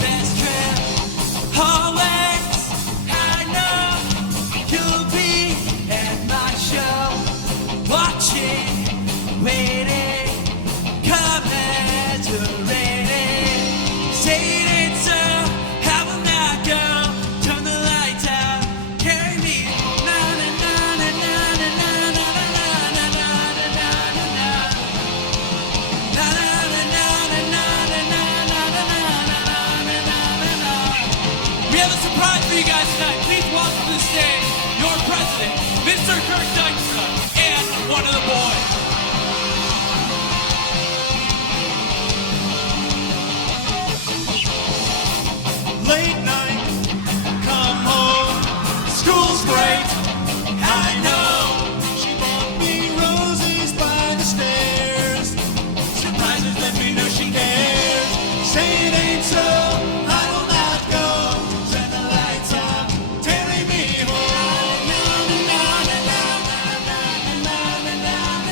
best trip. Always, I know you'll be at my show, watching, waiting, commiserating. Say it ain't so, I will not go. Turn the lights out, carry me. Na na na na na na na na na na na na na. Na na na na na na na na na na na. We have a surprise for you guys tonight. Please welcome to the stage your president, Mr. Kirk Dykstra, and one of the boys. Late night, come home, school's great, I know. She bought me roses by the stairs, surprises let me know she cares. Say it ain't so, I will not go. Turn the lights out, carry me home. Na, na, na, na, na, na, na, na, na, na.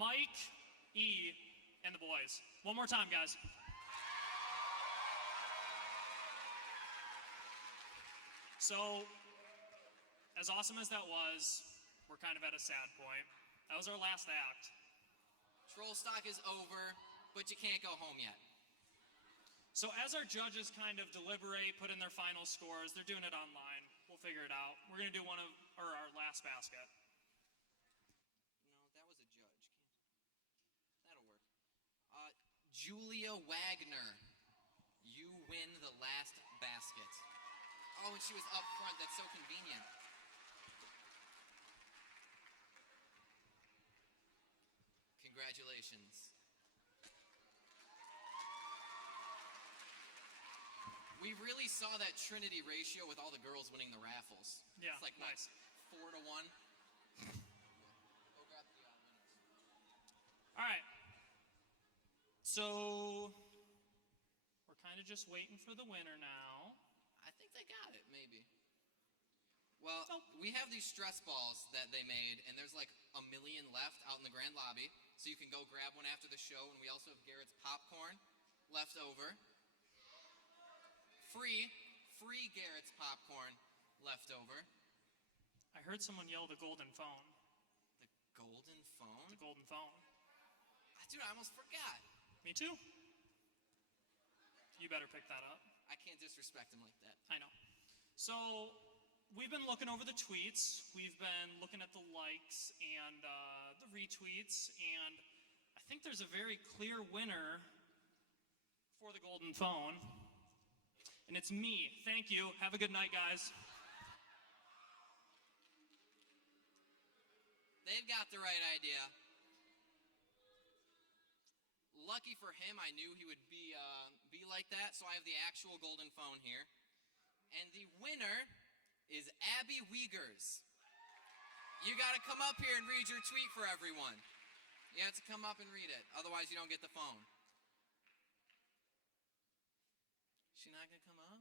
Mike, E, and the boys. One more time, guys. So, as awesome as that was, we're kind of at a sad point. That was our last act. Trollstock is over, but you can't go home yet. So as our judges kind of deliberate, put in their final scores, they're doing it online. We'll figure it out. We're gonna do our last basket. No, that was a judge. That'll work. Julia Wagner, you win the last basket. Oh, and she was up front. That's so convenient. Congratulations. We really saw that Trinity ratio with all the girls winning the raffles. Yeah, it's like nice. 4 to 1. All right. So we're kind of just waiting for the winner now. I think they got it, maybe. Well, we have these stress balls that they made, and there's like 1 million left out in the grand lobby. So you can go grab one after the show, and we also have Garrett's popcorn left over. Free Garrett's popcorn left over. I heard someone yell the golden phone. The golden phone? The golden phone. Dude, I almost forgot. Me too. You better pick that up. I can't disrespect him like that. I know. So we've been looking over the tweets. We've been looking at the likes and the retweets, and I think there's a very clear winner for the golden phone. And it's me. Thank you. Have a good night, guys. They've got the right idea. Lucky for him, I knew he would be like that, so I have the actual golden phone here. And the winner is Abby Wiegers. You got to come up here and read your tweet for everyone. You have to come up and read it, otherwise you don't get the phone. She not gonna come up?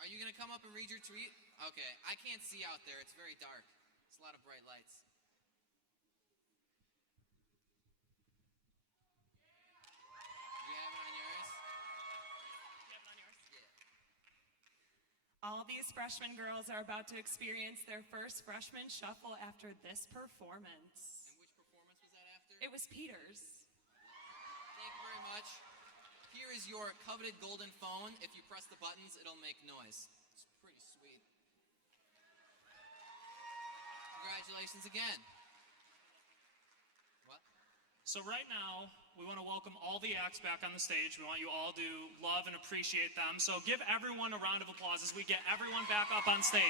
Are you gonna come up and read your tweet? Okay, I can't see out there. It's very dark. It's a lot of bright lights. Do you have it on yours? You have it on yours? Yeah. All these freshman girls are about to experience their first freshman shuffle after this performance. And which performance was that after? It was Peter's. Thank you very much. Here is your coveted golden phone. If you press the buttons, it'll make noise. It's pretty sweet. Congratulations again. What? So right now, we want to welcome all the acts back on the stage. We want you all to love and appreciate them. So give everyone a round of applause as we get everyone back up on stage.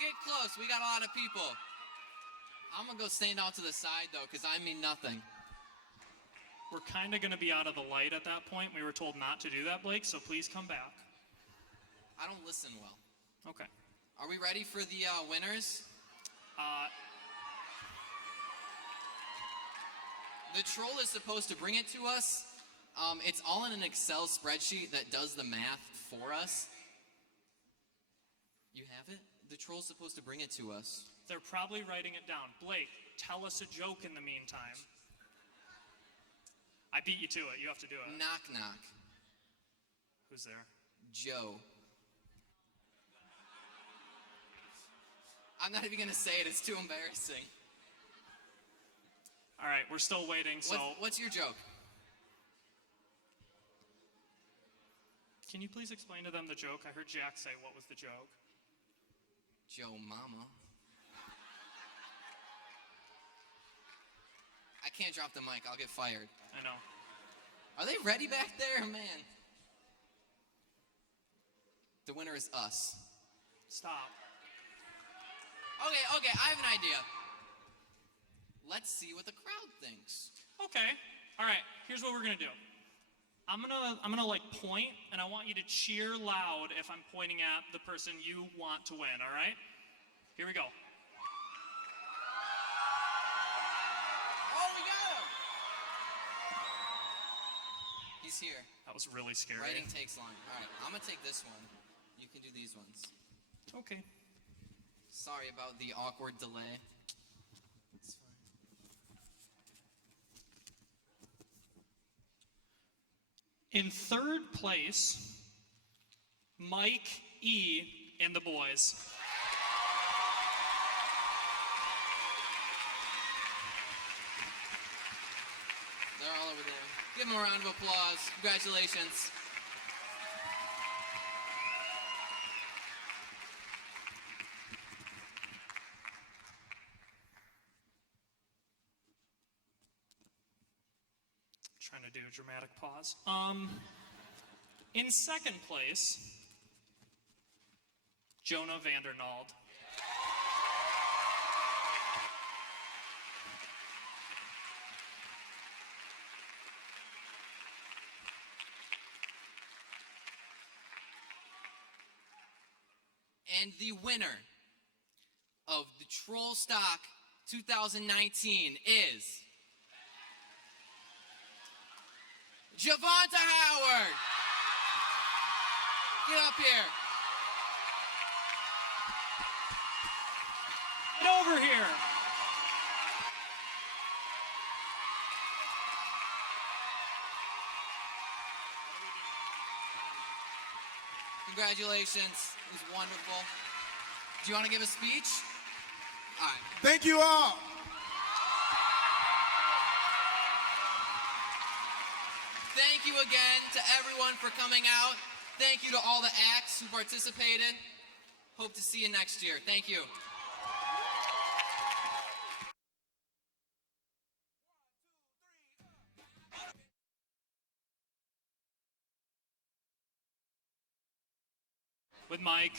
Get close. We got a lot of people. I'm going to go stand out to the side, though, because I mean nothing. We're kind of going to be out of the light at that point. We were told not to do that, Blake, so please come back. I don't listen well. Okay. Are we ready for the winners? The troll is supposed to bring it to us. It's all in an Excel spreadsheet that does the math for us. You have it? The troll's supposed to bring it to us. They're probably writing it down. Blake, tell us a joke in the meantime. I beat you to it. You have to do it. Knock, knock. Who's there? Joe. I'm not even going to say it. It's too embarrassing. All right, we're still waiting, so... What's your joke? Can you please explain to them the joke? I heard Jack say, what was the joke? Joe Mama. I can't drop the mic. I'll get fired. I know. Are they ready back there? Man. The winner is us. Stop. Okay, I have an idea. Let's see what the crowd thinks. Okay. All right, here's what we're going to do. I'm gonna like point, and I want you to cheer loud if I'm pointing at the person you want to win, all right? Here we go. Oh, we got him! He's here. That was really scary. Writing takes long. All right, I'm gonna take this one. You can do these ones. Okay. Sorry about the awkward delay. It's fine. In third place, Mike E. and the boys. They're all over there. Give them a round of applause. Congratulations. Trying to do a dramatic pause. In second place, Jonah Vandernald. And the winner of the Trollstock 2019 is Javonta Howard. Get up here. Get over here. Congratulations. It was wonderful. Do you want to give a speech? All right. Thank you all. Thank you again to everyone for coming out. Thank you to all the acts who participated. Hope to see you next year. Thank you. With Mike.